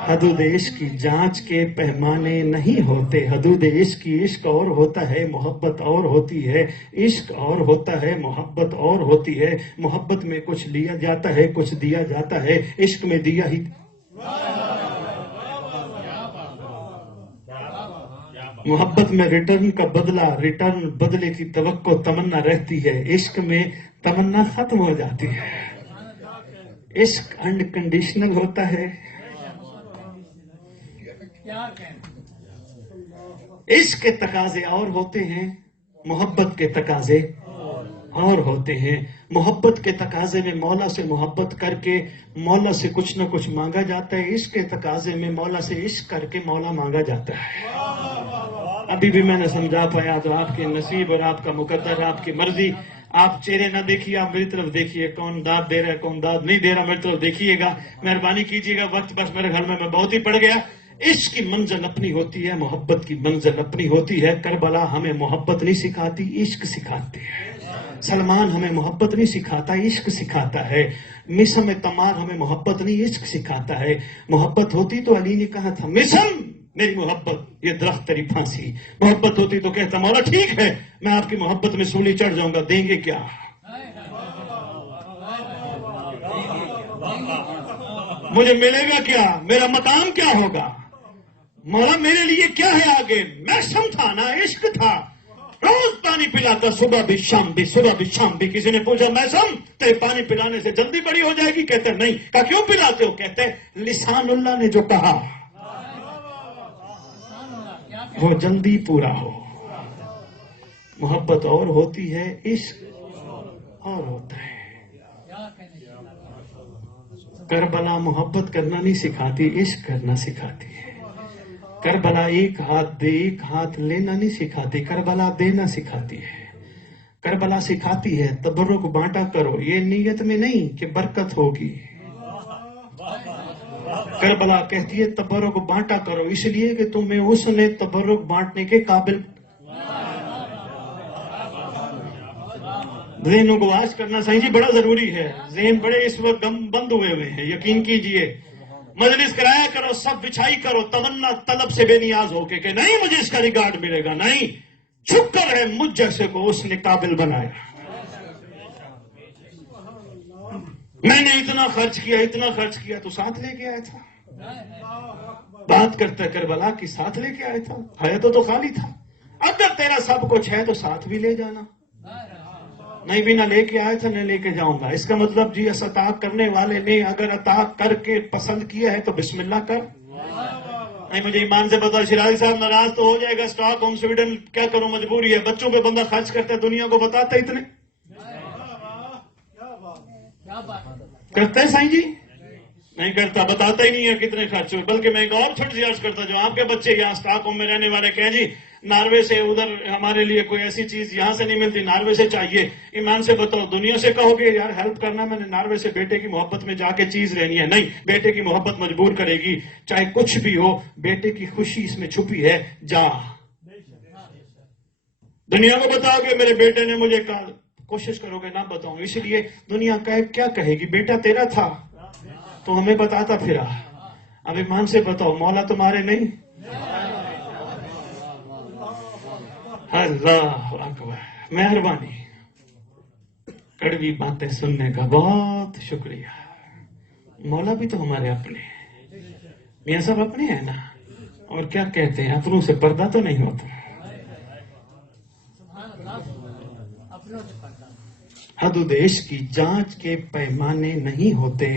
حدود عشق کی جانچ کے پیمانے نہیں ہوتے. حدود عشق کی عشق اور ہوتا ہے، محبت اور ہوتی ہے. عشق اور ہوتا ہے، محبت اور ہوتی ہے. محبت میں کچھ لیا جاتا ہے، کچھ دیا جاتا ہے. عشق میں دیا ہی. محبت میں ریٹرن کا بدلہ، ریٹرن بدلے کی توقع تمنا رہتی ہے. عشق میں تمنا ختم ہو جاتی ہے. عشق انکنڈیشنل ہوتا ہے. عشق کے تقاضے اور ہوتے ہیں، محبت کے تقاضے اور ہوتے ہیں. محبت کے تقاضے میں مولا سے محبت کر کے مولا سے کچھ نہ کچھ مانگا جاتا ہے. عشق کے تقاضے میں مولا سے عشق کر کے مولا مانگا جاتا ہے. ابھی بھی میں نے سمجھا پایا تو آپ کے نصیب اور آپ کا مقدر، آپ کی مرضی. آپ چہرے نہ دیکھیے، آپ میری طرف دیکھیے. کون داد دے رہا ہے، کون داد نہیں دے رہا، میری طرف دیکھیے گا. مہربانی کیجیے گا. وقت بس میرے گھر میں بہت ہی پڑ گیا. عشق کی منزل اپنی ہوتی ہے، محبت کی منزل اپنی ہوتی ہے. کربلا ہمیں محبت نہیں سکھاتی، عشق سکھاتی ہے. سلمان ہمیں محبت نہیں سکھاتا، عشق سکھاتا ہے. مسم تمار ہمیں محبت نہیں، عشق سکھاتا ہے. محبت ہوتی تو علی نے کہا تھا مسم میری محبت، یہ درخت تیری پھانسی. محبت ہوتی تو کہتا مولا ٹھیک ہے، میں آپ کی محبت میں سولی چڑھ جاؤں گا، دیں گے کیا؟ مجھے ملے گا کیا؟ میرا مقام کیا ہوگا؟ مولا میرے لیے کیا ہے آگے؟ میں تھا نا، عشق تھا. روز پانی پلاتا، صبح بھی شام بھی، صبح بھی شام بھی. کسی نے پوچھا میں تیرے پانی پلانے سے جلدی بڑی ہو جائے گی؟ کہتے نہیں. کہا کیوں پلاتے ہو؟ کہتے لسان اللہ نے جو کہا وہ جلدی پورا ہو. محبت اور ہوتی ہے، عشق اور ہوتا ہے. کربلا محبت کرنا نہیں سکھاتی، عشق کرنا سکھاتی ہے. کربلا ایک ہاتھ دے ایک ہاتھ لینا نہیں سکھاتی، کربلا دینا سکھاتی ہے۔ کربلا سکھاتی ہے تبرک بانٹا کرو، یہ نیت میں نہیں کہ برکت ہوگی۔ کربلا کہتی ہے تبرک بانٹا کرو، اس لیے کہ تمہیں اس نے تبرک بانٹنے کے قابل۔ ذہنوں کو واش کرنا صحیح جی بڑا ضروری ہے، ذہن بڑے اس وقت بند ہوئے ہیں، یقین کیجئے۔ مجلس کرایا کرو، سب بچھائی کرو، تمنا طلب سے بے نیاز ہو کے کہ نہیں مجھے اس کا ریکارڈ ملے گا، نہیں، شکر ہے مجھ جیسے کو اس نے قابل بنایا۔ میں نے اتنا خرچ کیا تو ساتھ لے کے آیا تھا۔ بات کرتا ہے کربلا کی، ساتھ لے کے آیا تھا، ہے تو خالی تھا۔ اگر تیرا سب کچھ ہے تو ساتھ بھی لے جانا، نہیں بھی نہ لے کے آیا تھا نہ لے کے جاؤں گا۔ اس کا مطلب جی اس عطا کرنے والے نے اگر عطا کر کے پسند کیا ہے تو بسم اللہ کر۔ نہیں مجھے ایمان سے بتا، شرازی صاحب ناراض تو ہو جائے گا، اسٹاک ہوم سویڈن کیا کروں، مجبوری ہے، بچوں پہ بندہ خرچ کرتا ہے، دنیا کو بتاتا ہے اتنے کرتا ہے سائیں جی نہیں کرتا، بتاتا ہی نہیں ہے کتنے خرچ ہوئے۔ بلکہ میں ایک اور چھوٹی سی عرض کرتا، جو آپ کے بچے یہاں اسٹاک ہوم میں رہنے والے کہیں جی ناروے سے ادھر ہمارے لیے کوئی ایسی چیز یہاں سے نہیں ملتی، ناروے سے چاہیے، ایمان سے بتاؤ دنیا سے کہو گے یار ہیلپ کرنا، میں نے ناروے سے بیٹے کی محبت میں جا کے چیز لینی ہے، نہیں، بیٹے کی محبت مجبور کرے گی، چاہے کچھ بھی ہو، بیٹے کی خوشی اس میں چھپی ہے، جا۔ دنیا کو بتاؤ گے میرے بیٹے نے مجھے کہا، کوشش کرو گے نہ بتاؤں، اس لیے دنیا کیا کہے گی، بیٹا تیرا تھا تو ہمیں بتاتا پھرا۔ اب ایمان سے بتاؤ مولا تمہارے نہیں؟ اللہ اکبر، مہربانی، کڑوی باتیں سننے کا بہت شکریہ۔ مولا بھی تو ہمارے اپنے ہیں، میاں صاحب اپنے ہیں نا، اور کیا کہتے ہیں اپنوں سے پردہ تو نہیں ہوتا۔ حد دیش کی جانچ کے پیمانے نہیں ہوتے،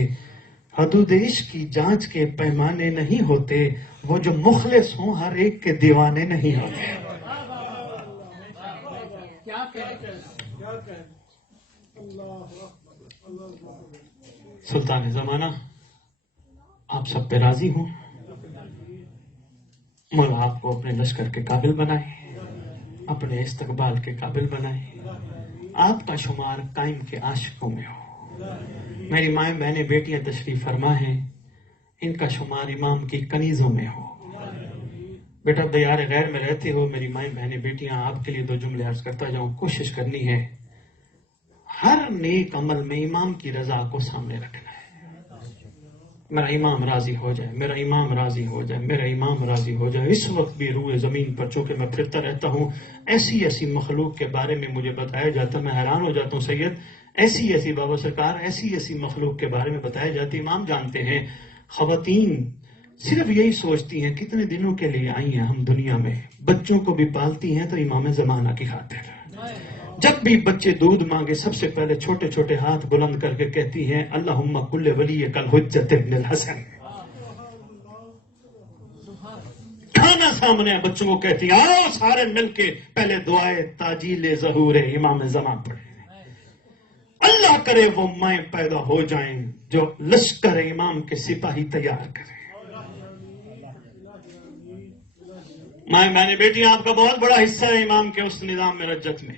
حد دیش کی جانچ کے پیمانے نہیں ہوتے، وہ جو مخلص ہوں ہر ایک کے دیوانے نہیں ہوتے۔ سلطان زمانہ آپ سب پہ راضی ہوں، مولا آپ کو اپنے لشکر کے قابل بنائے، اپنے استقبال کے قابل بنائے، آپ کا شمار قائم کے عاشقوں میں ہو۔ میری مائیں بہنیں بیٹیاں تشریف فرما ہیں، ان کا شمار امام کی کنیزوں میں ہو۔ بیٹا دیار غیر میں رہتے ہو، میری مائیں بہنیں بیٹیاں آپ کے لیے دو جملے عرض کرتا جاؤں، کوشش کرنی ہے ہر نیک عمل میں امام کی رضا کو سامنے رکھنا ہے۔ میرا امام راضی ہو جائے، میرا امام راضی ہو جائے، میرا امام راضی ہو جائے۔ اس وقت بھی روئے زمین پر چونکہ میں پھرتا رہتا ہوں، ایسی ایسی مخلوق کے بارے میں مجھے بتایا جاتا، میں حیران ہو جاتا ہوں سید، ایسی ایسی بابا سرکار، ایسی ایسی مخلوق کے بارے میں بتایا جاتی، امام جانتے ہیں خواتین صرف یہی سوچتی ہیں کتنے دنوں کے لیے آئی ہیں ہم دنیا میں، بچوں کو بھی پالتی ہیں تو امام زمانہ کی خاطر۔ جب بھی بچے دودھ مانگے سب سے پہلے چھوٹے چھوٹے ہاتھ بلند کر کے کہتی ہیں اللہم کل ولی کل حجت ابن الحسن۔ کھانا سامنے ہے، بچوں کو کہتی ہیں آؤ سارے مل کے پہلے دعائے تاجیل ظہور امام زمان پڑھیں، اللہ کرے وہ مائیں پیدا ہو جائیں جو لشکر امام کے سپاہی تیار کریں۔ مائیں بہنیں بیٹیاں، آپ کا بہت بڑا حصہ ہے امام کے اس نظام میں رجت میں،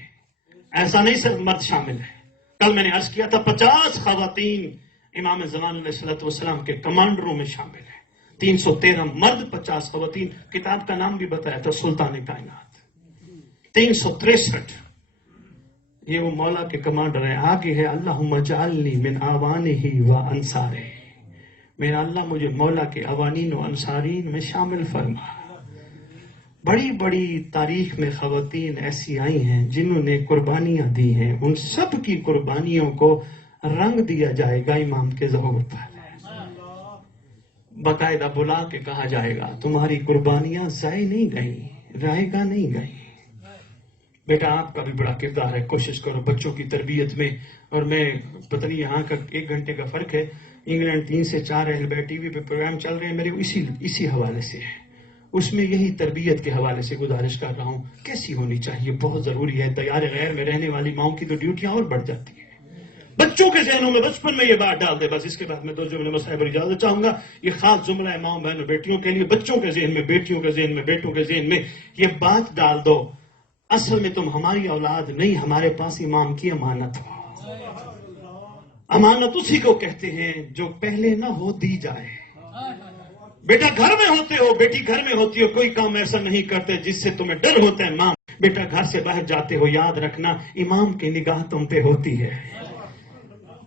ایسا نہیں صرف مرد شامل ہے۔ کل میں نے عرض کیا تھا 50 خواتین امام زمان علیہ السلام کے کمانڈروں میں شامل ہیں، 313 مرد 50 خواتین، کتاب کا نام بھی بتایا تھا سلطان کائنات۔ 363 یہ وہ مولا کے کمانڈر ہیں۔ آگے ہے اللہم اجعلنی من آوانہ و انصارہ، میرا اللہ مجھے مولا کے اوانین و انصارین میں شامل فرما۔ بڑی بڑی تاریخ میں خواتین ایسی آئی ہیں جنہوں نے قربانیاں دی ہیں، ان سب کی قربانیوں کو رنگ دیا جائے گا امام کے ظہور پر، باقاعدہ بلا کے کہا جائے گا تمہاری قربانیاں ضائع نہیں گئیں، رائے گاہ نہیں گئیں۔ بیٹا آپ کا بھی بڑا کردار ہے، کوشش کرو بچوں کی تربیت میں۔ اور میں پتہ نہیں یہاں کا 1 گھنٹے کا فرق ہے، انگلینڈ 3 سے 4 اہل بیت ٹی وی پہ پروگرام چل رہے ہیں میرے، اسی حوالے سے ہے، اس میں یہی تربیت کے حوالے سے گزارش کر رہا ہوں، کیسی ہونی چاہیے، بہت ضروری ہے۔ دیار غیر میں رہنے والی ماؤں کی تو ڈیوٹیاں اور بڑھ جاتی ہیں، بچوں کے ذہنوں میں بچپن میں یہ بات ڈال دے. بس اس کے بعد میں 2 جملے مصاحب اور اجازت چاہوں گا. یہ خاص جملہ ہے ماؤں بہنوں بیٹیوں کے لیے. بچوں کے ذہن میں، بیٹیوں کے ذہن میں، بیٹوں کے ذہن میں یہ بات ڈال دو، اصل میں تم ہماری اولاد نہیں، ہمارے پاس امام کی امانت ہو. امانت اسی کو کہتے ہیں جو پہلے نہ ہو دی جائے. بیٹا گھر میں ہوتے ہو، بیٹی گھر میں ہوتی ہو، کوئی کام ایسا نہیں کرتے جس سے تمہیں ڈر ہوتا ہے. ماں بیٹا گھر سے باہر جاتے ہو، یاد رکھنا امام کی نگاہ تم پہ ہوتی ہے.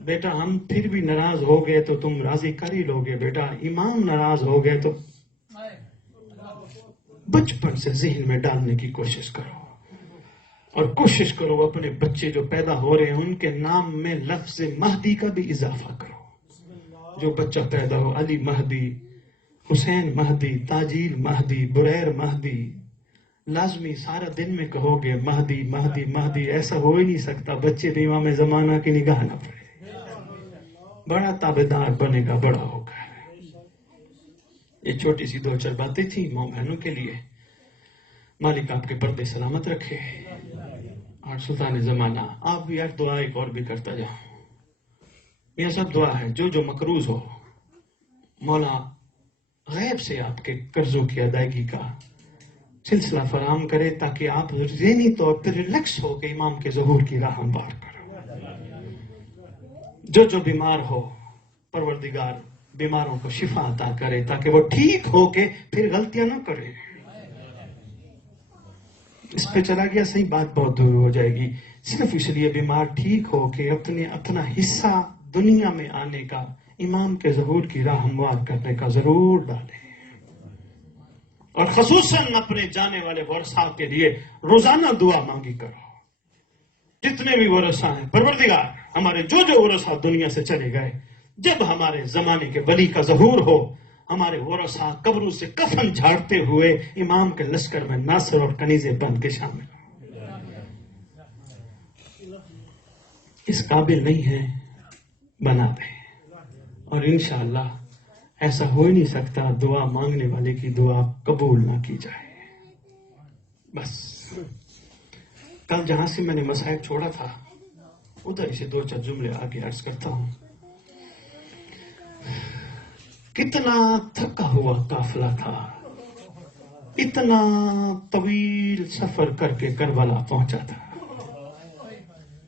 بیٹا ہم پھر بھی ناراض ہو گئے تو تم راضی کر ہی لو گے. بیٹا امام ناراض ہو گئے تو بچپن سے ذہن میں ڈالنے کی کوشش کرو، اور کوشش کرو اپنے بچے جو پیدا ہو رہے ہیں ان کے نام میں لفظ مہدی کا بھی اضافہ کرو. جو بچہ پیدا ہو، علی مہدی، حسین مہدی، تاجیل مہدی، بریر مہدی، لازمی سارا دن میں کہو گے مہدی مہدی مہدی. ایسا ہو ہی نہیں سکتا بچے بھی امام زمانہ کی نگاہ نہ پڑے. بڑا تابعدار بنے گا، بڑا ہوگا. یہ چھوٹی سی 2-4 باتیں تھیں ماں بہنوں کے لیے. مالک آپ کے پردے سلامت رکھے. اور سلطان زمانہ آپ بھی یار دعا ایک اور بھی کرتا جاؤ. یہ سب دعا ہے جو مقروض ہو مولا غیب سے آپ کے قرضوں کی ادائیگی کا سلسلہ فراہم کرے، تاکہ آپ ذہنی طور پر ریلیکس ہو کے امام کے ظہور کی راہ ہموار کرو. جو بیمار ہو پروردگار بیماروں کو شفا عطا کرے، تاکہ وہ ٹھیک ہو کے پھر غلطیاں نہ کرے. اس پہ چلا گیا صحیح بات بہت دور ہو جائے گی. صرف اس لیے بیمار ٹھیک ہو کے اپنا حصہ دنیا میں آنے کا، امام کے ظہور کی راہ ہموار کرنے کا ضرور ڈالے. اور خصوصاً اپنے جانے والے ورثاء کے لیے روزانہ دعا مانگی کرو. جتنے بھی ورثاء ہیں پروردگار ہمارے جو ورثاء دنیا سے چلے گئے، جب ہمارے زمانے کے ولی کا ظہور ہو، ہمارے ورثاء قبروں سے کفن جھاڑتے ہوئے امام کے لشکر میں ناصر اور کنیزے بن کے شامل. اس قابل نہیں ہے بنا دیں. اور انشاءاللہ ایسا ہو ہی نہیں سکتا دعا مانگنے والے کی دعا قبول نہ کی جائے. بس کل جہاں سے میں نے مسائل چھوڑا تھا ادھر سے 2-4 جملے آگے عرض کرتا ہوں. کتنا تھکا ہوا قافلہ تھا، اتنا طویل سفر کر کے کربلا پہنچا تھا.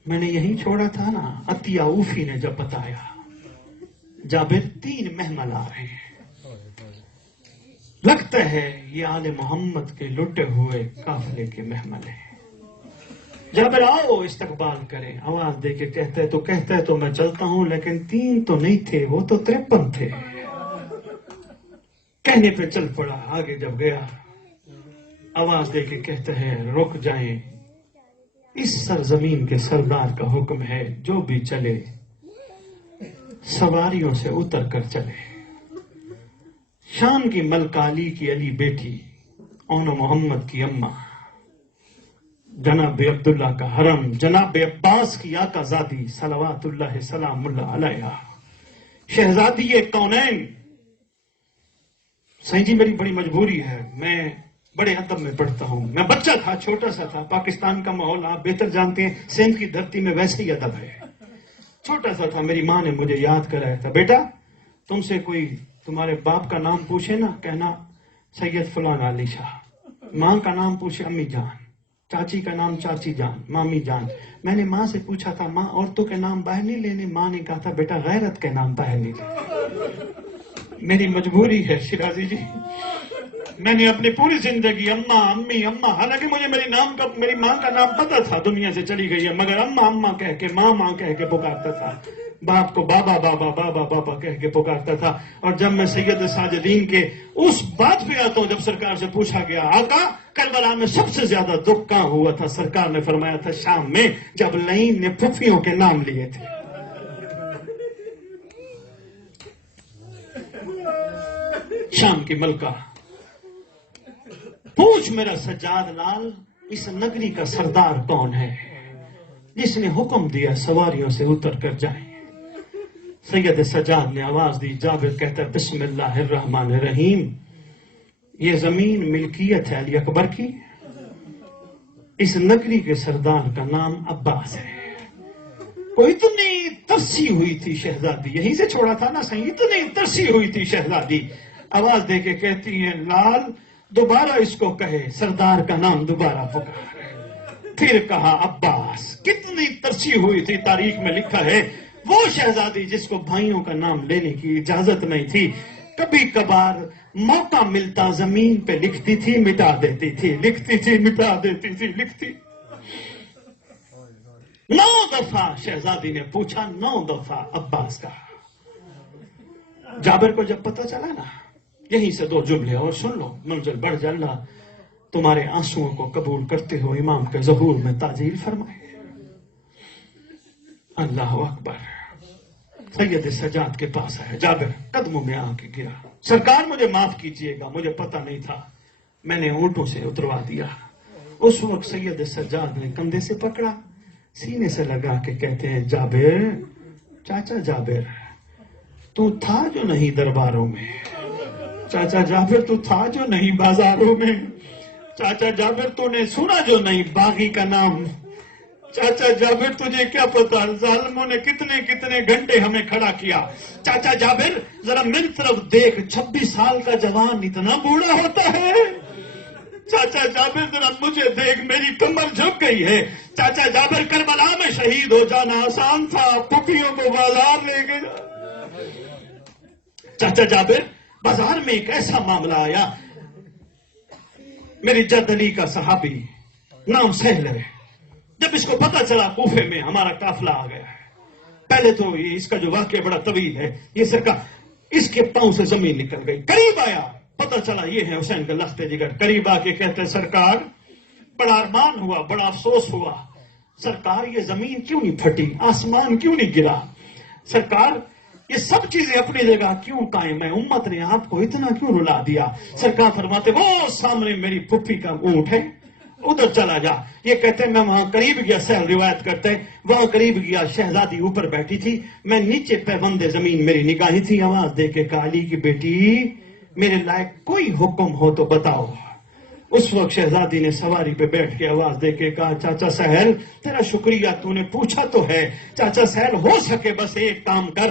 میں نے یہیں چھوڑا تھا نا. عطیہ اوفی نے جب بتایا جابر 3 محمل آ رہے ہیں، لگتا ہے یہ آل محمد کے لٹے ہوئے قافلے کے محمل ہیں. جابر آؤ استقبال کریں. آواز دے کے کہتا ہے تو میں چلتا ہوں، لیکن 3 تو نہیں تھے، وہ تو 53 تھے. کہنے پہ چل پڑا. آگے جب گیا آواز دے کے کہتا ہے رک جائیں، اس سرزمین کے سردار کا حکم ہے جو بھی چلے سواریوں سے اتر کر چلے. شام کی ملکہ علی کی علی بیٹی اون محمد کی اماں، جناب عبداللہ کا حرم، جناب عباس کی آقا زادی صلوات اللہ سلام اللہ علیہ، شہزادی کونین. صحیح جی میری بڑی مجبوری ہے، میں بڑے ادب میں پڑھتا ہوں. میں بچہ تھا، چھوٹا سا تھا. پاکستان کا ماحول آپ بہتر جانتے ہیں، سندھ کی دھرتی میں ویسے ہی ادب ہے. چھوٹا سا تھا، میری ماں نے مجھے یاد کرایا تھا، بیٹا تم سے کوئی تمہارے باپ کا نام پوچھے نا، کہنا سید فلان علی شاہ. ماں کا نام پوچھے امی جان، چاچی کا نام چاچی جان، مامی جان. میں نے ماں سے پوچھا تھا ماں عورتوں کے نام باہر نہیں لینے. ماں نے کہا تھا بیٹا غیرت کے نام باہر نہیں لینے. میری مجبوری ہے شیرازی جی، میں نے اپنی پوری زندگی اماں امی اماں، حالانکہ مجھے میری ماں کا نام پتا تھا دنیا سے چلی گئی ہے، مگر اماں اماں کہہ کے ماں کہہ کے پکارتا تھا. باپ کو بابا بابا بابا بابا کہہ کے پکارتا تھا. اور جب میں سید ساجدین کے اس بات پہ آتا ہوں جب سرکار سے پوچھا گیا آقا کربلا میں سب سے زیادہ دکھ کہاں ہوا تھا، سرکار نے فرمایا تھا شام میں، جب لعین نے پھپھیوں کے نام لیے تھے. شام کی ملکہ پوچھ میرا سجاد لال، اس نگری کا سردار کون ہے جس نے حکم دیا سواریوں سے اتر کر جائیں. سید سجاد نے آواز دی. جابر کہتا ہے بسم اللہ الرحمن الرحیم، یہ زمین ملکیت ہے علی اکبر کی. اس نگری کے سردار کا نام عباس ہے. وہ اتنی ترسی ہوئی تھی شہزادی، یہیں سے چھوڑا تھا نا صحیح، اتنی ترسی ہوئی تھی شہزادی، آواز دے کے کہتی ہیں لال دوبارہ اس کو کہے سردار کا نام دوبارہ پکار، پھر کہا عباس۔ کتنی ترسی ہوئی تھی، تاریخ میں لکھا ہے وہ شہزادی جس کو بھائیوں کا نام لینے کی اجازت نہیں تھی، کبھی کبھار موقع ملتا زمین پہ لکھتی تھی مٹا دیتی تھی، لکھتی تھی مٹا دیتی تھی، لکھتی 9 دفعہ شہزادی نے پوچھا، 9 دفعہ عباس کا۔ جابر کو جب پتہ چلا نا، یہیں سے 2 جملے اور سن لو، منزل بڑھ جائے، اللہ تمہارے آنسوؤں کو قبول کرتے ہو امام کے ظہور میں تعجیل فرمائے۔ اللہ اکبر۔ سید سجاد کے پاس ہے، جابر قدموں میں آ کے گرا، سرکار مجھے معاف کیجئے گا، مجھے پتہ نہیں تھا، میں نے اونٹوں سے اتروا دیا۔ اس وقت سید سجاد نے کندھے سے پکڑا، سینے سے لگا کے کہتے ہیں جابر، چاچا جابر تو تھا جو نہیں درباروں میں، چاچا جابر تو تھا جو نہیں بازاروں میں، چاچا جابر تو نے سنا جو نہیں باغی کا نام، چاچا جابر تجھے کیا پتا ظالموں نے کتنے کتنے گھنٹے ہمیں کھڑا کیا، چاچا جابر ذرا میری طرف دیکھ، 26 سال کا جوان اتنا بوڑھا ہوتا ہے، چاچا جابر ذرا مجھے دیکھ، میری کمر جھک گئی ہے، چاچا جابر کربلا میں شہید ہو جانا آسان تھا، پھپھیوں کو بازار لے گیا۔ چاچا جابر بازار میں ایک ایسا معاملہ آیا، میری جد علی کا صحابی نام سہل ہے، جب اس کو پتا چلا کوفے میں ہمارا قافلہ آ گیا ہے، پہلے تو اس کا جو واقعہ بڑا طویل ہے، یہ سرکار اس کے پاؤں سے زمین نکل گئی، قریب آیا، پتا چلا یہ ہے حسین کا لخت جگر، قریب آ کے کہتے سرکار بڑا ارمان ہوا، بڑا افسوس ہوا، سرکار یہ زمین کیوں نہیں پھٹی، آسمان کیوں نہیں گرا، سرکار یہ سب چیزیں اپنی جگہ کیوں قائم ہے، امت نے آپ کو اتنا کیوں رلا دیا، سرکار فرماتے وہ سامنے میری پھپھی کا اونٹ ہے، ادھر چلا جا، یہ کہتے ہیں میں وہاں قریب گیا، سہل روایت کرتے ہیں وہاں قریب گیا، شہزادی اوپر بیٹھی تھی، میں نیچے پیوند زمین میری نگاہیں تھی، آواز دے کے کہا علی کی بیٹی میرے لائق کوئی حکم ہو تو بتاؤ۔ اس وقت شہزادی نے سواری پہ بیٹھ کے آواز دے کے کہا چاچا سہل تیرا شکریہ، تو نے پوچھا تو ہے، چاچا سہل ہو سکے بس ایک کام کر،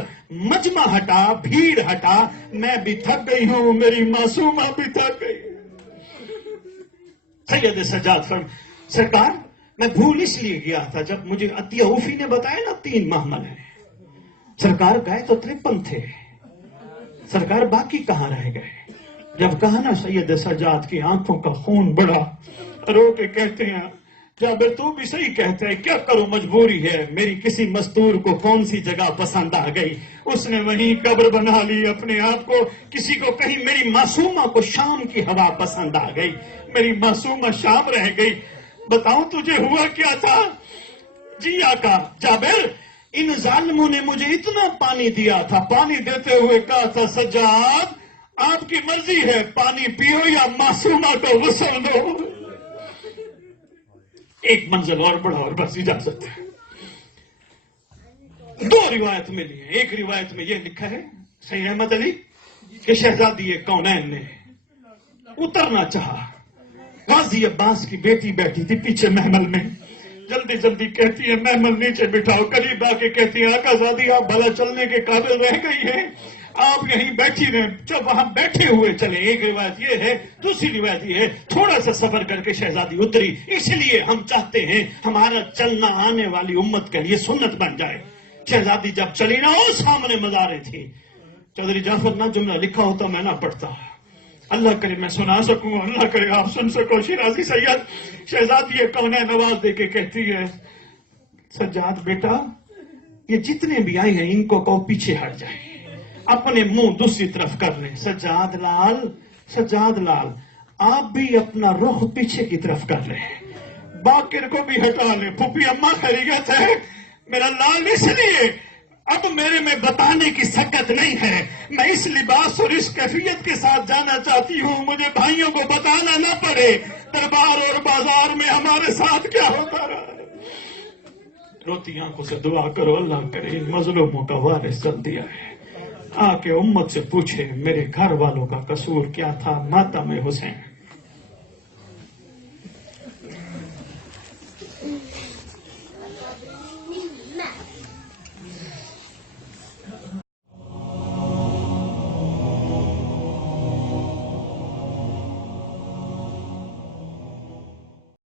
مجمع ہٹا، بھیڑ ہٹا، میں بھی تھک گئی ہوں، میری معصومہ بھی تھک گئی۔ سید سجاد سرکار میں بھول اس لیے گیا تھا، جب مجھے عطیہ اوفی نے بتایا نا 3 محمل ہیں، سرکار گئے تو 53 تھے، سرکار باقی کہاں رہ گئے؟ جب کہا نا سید سجاد کی آنکھوں کا خون بڑھا، رو کے کہتے ہیں جابر تو بھی صحیح کہتے ہیں، کیا کرو مجبوری ہے، میری کسی مستور کو کون سی جگہ پسند آ گئی، اس نے وہیں قبر بنا لی اپنے آپ کو، کسی کو کہیں میری معصومہ کو شام کی ہوا پسند آ گئی، میری معصومہ شام رہ گئی، بتاؤں تجھے ہوا کیا تھا؟ جی آقا جابر ان ظالموں نے مجھے اتنا پانی دیا تھا، پانی دیتے ہوئے کہا تھا سجاد آپ کی مرضی ہے، پانی پیو یا معصومہ کو غسل دو۔ ایک منزل اور بڑھا اور بس اجازت ہے۔ 2 روایت ملی ہیں، ایک روایت میں یہ لکھا ہے سید احمد علی کہ شہزادی کونین نے اترنا چاہا، غازی عباس کی بیٹی بیٹھی تھی پیچھے محمل میں، جلدی جلدی کہتی ہے محمل نیچے بٹھاؤ، قریب آ کے کہتی ہے آقا زادی آپ بھلا چلنے کے قابل رہ گئی ہیں، آپ یہیں بیٹھی رہیں، جب وہاں بیٹھے ہوئے چلے۔ ایک روایت یہ ہے، دوسری روایت یہ ہے تھوڑا سا سفر کر کے شہزادی اتری، اس لیے ہم چاہتے ہیں ہمارا چلنا آنے والی امت کے لیے سنت بن جائے۔ شہزادی جب چلی نا وہ سامنے مزاریں تھی، چودھری جعفر نہ جملہ لکھا ہوتا میں نہ پڑھتا، اللہ کرے میں سنا سکوں، اللہ کرے آپ سن سکو۔ شیرازی سید شہزادی کونین آواز دے کے کہتی ہے سجاد بیٹا یہ جتنے بھی آئے ہیں ان کو کہو پیچھے ہٹ جائیں، اپنے منہ دوسری طرف کر لیں۔ سجاد لال آپ بھی اپنا رخ پیچھے کی طرف کر لیں، باقر کو بھی ہٹا لیں۔ پھوپھی اماں خیریت ہے؟ میرا لال اس لیے اب میرے میں بتانے کی سکت نہیں ہے، میں اس لباس اور اس کیفیت کے ساتھ جانا چاہتی ہوں، مجھے بھائیوں کو بتانا نہ پڑے دربار اور بازار میں ہمارے ساتھ کیا ہوتا رہا ہے۔ روتی آنکھوں سے دعا کرو اللہ کرے ان مظلوموں کا وارث چل دیا ہے، آ کے امت سے پوچھے میرے گھر والوں کا قصور کیا تھا، ماتم حسین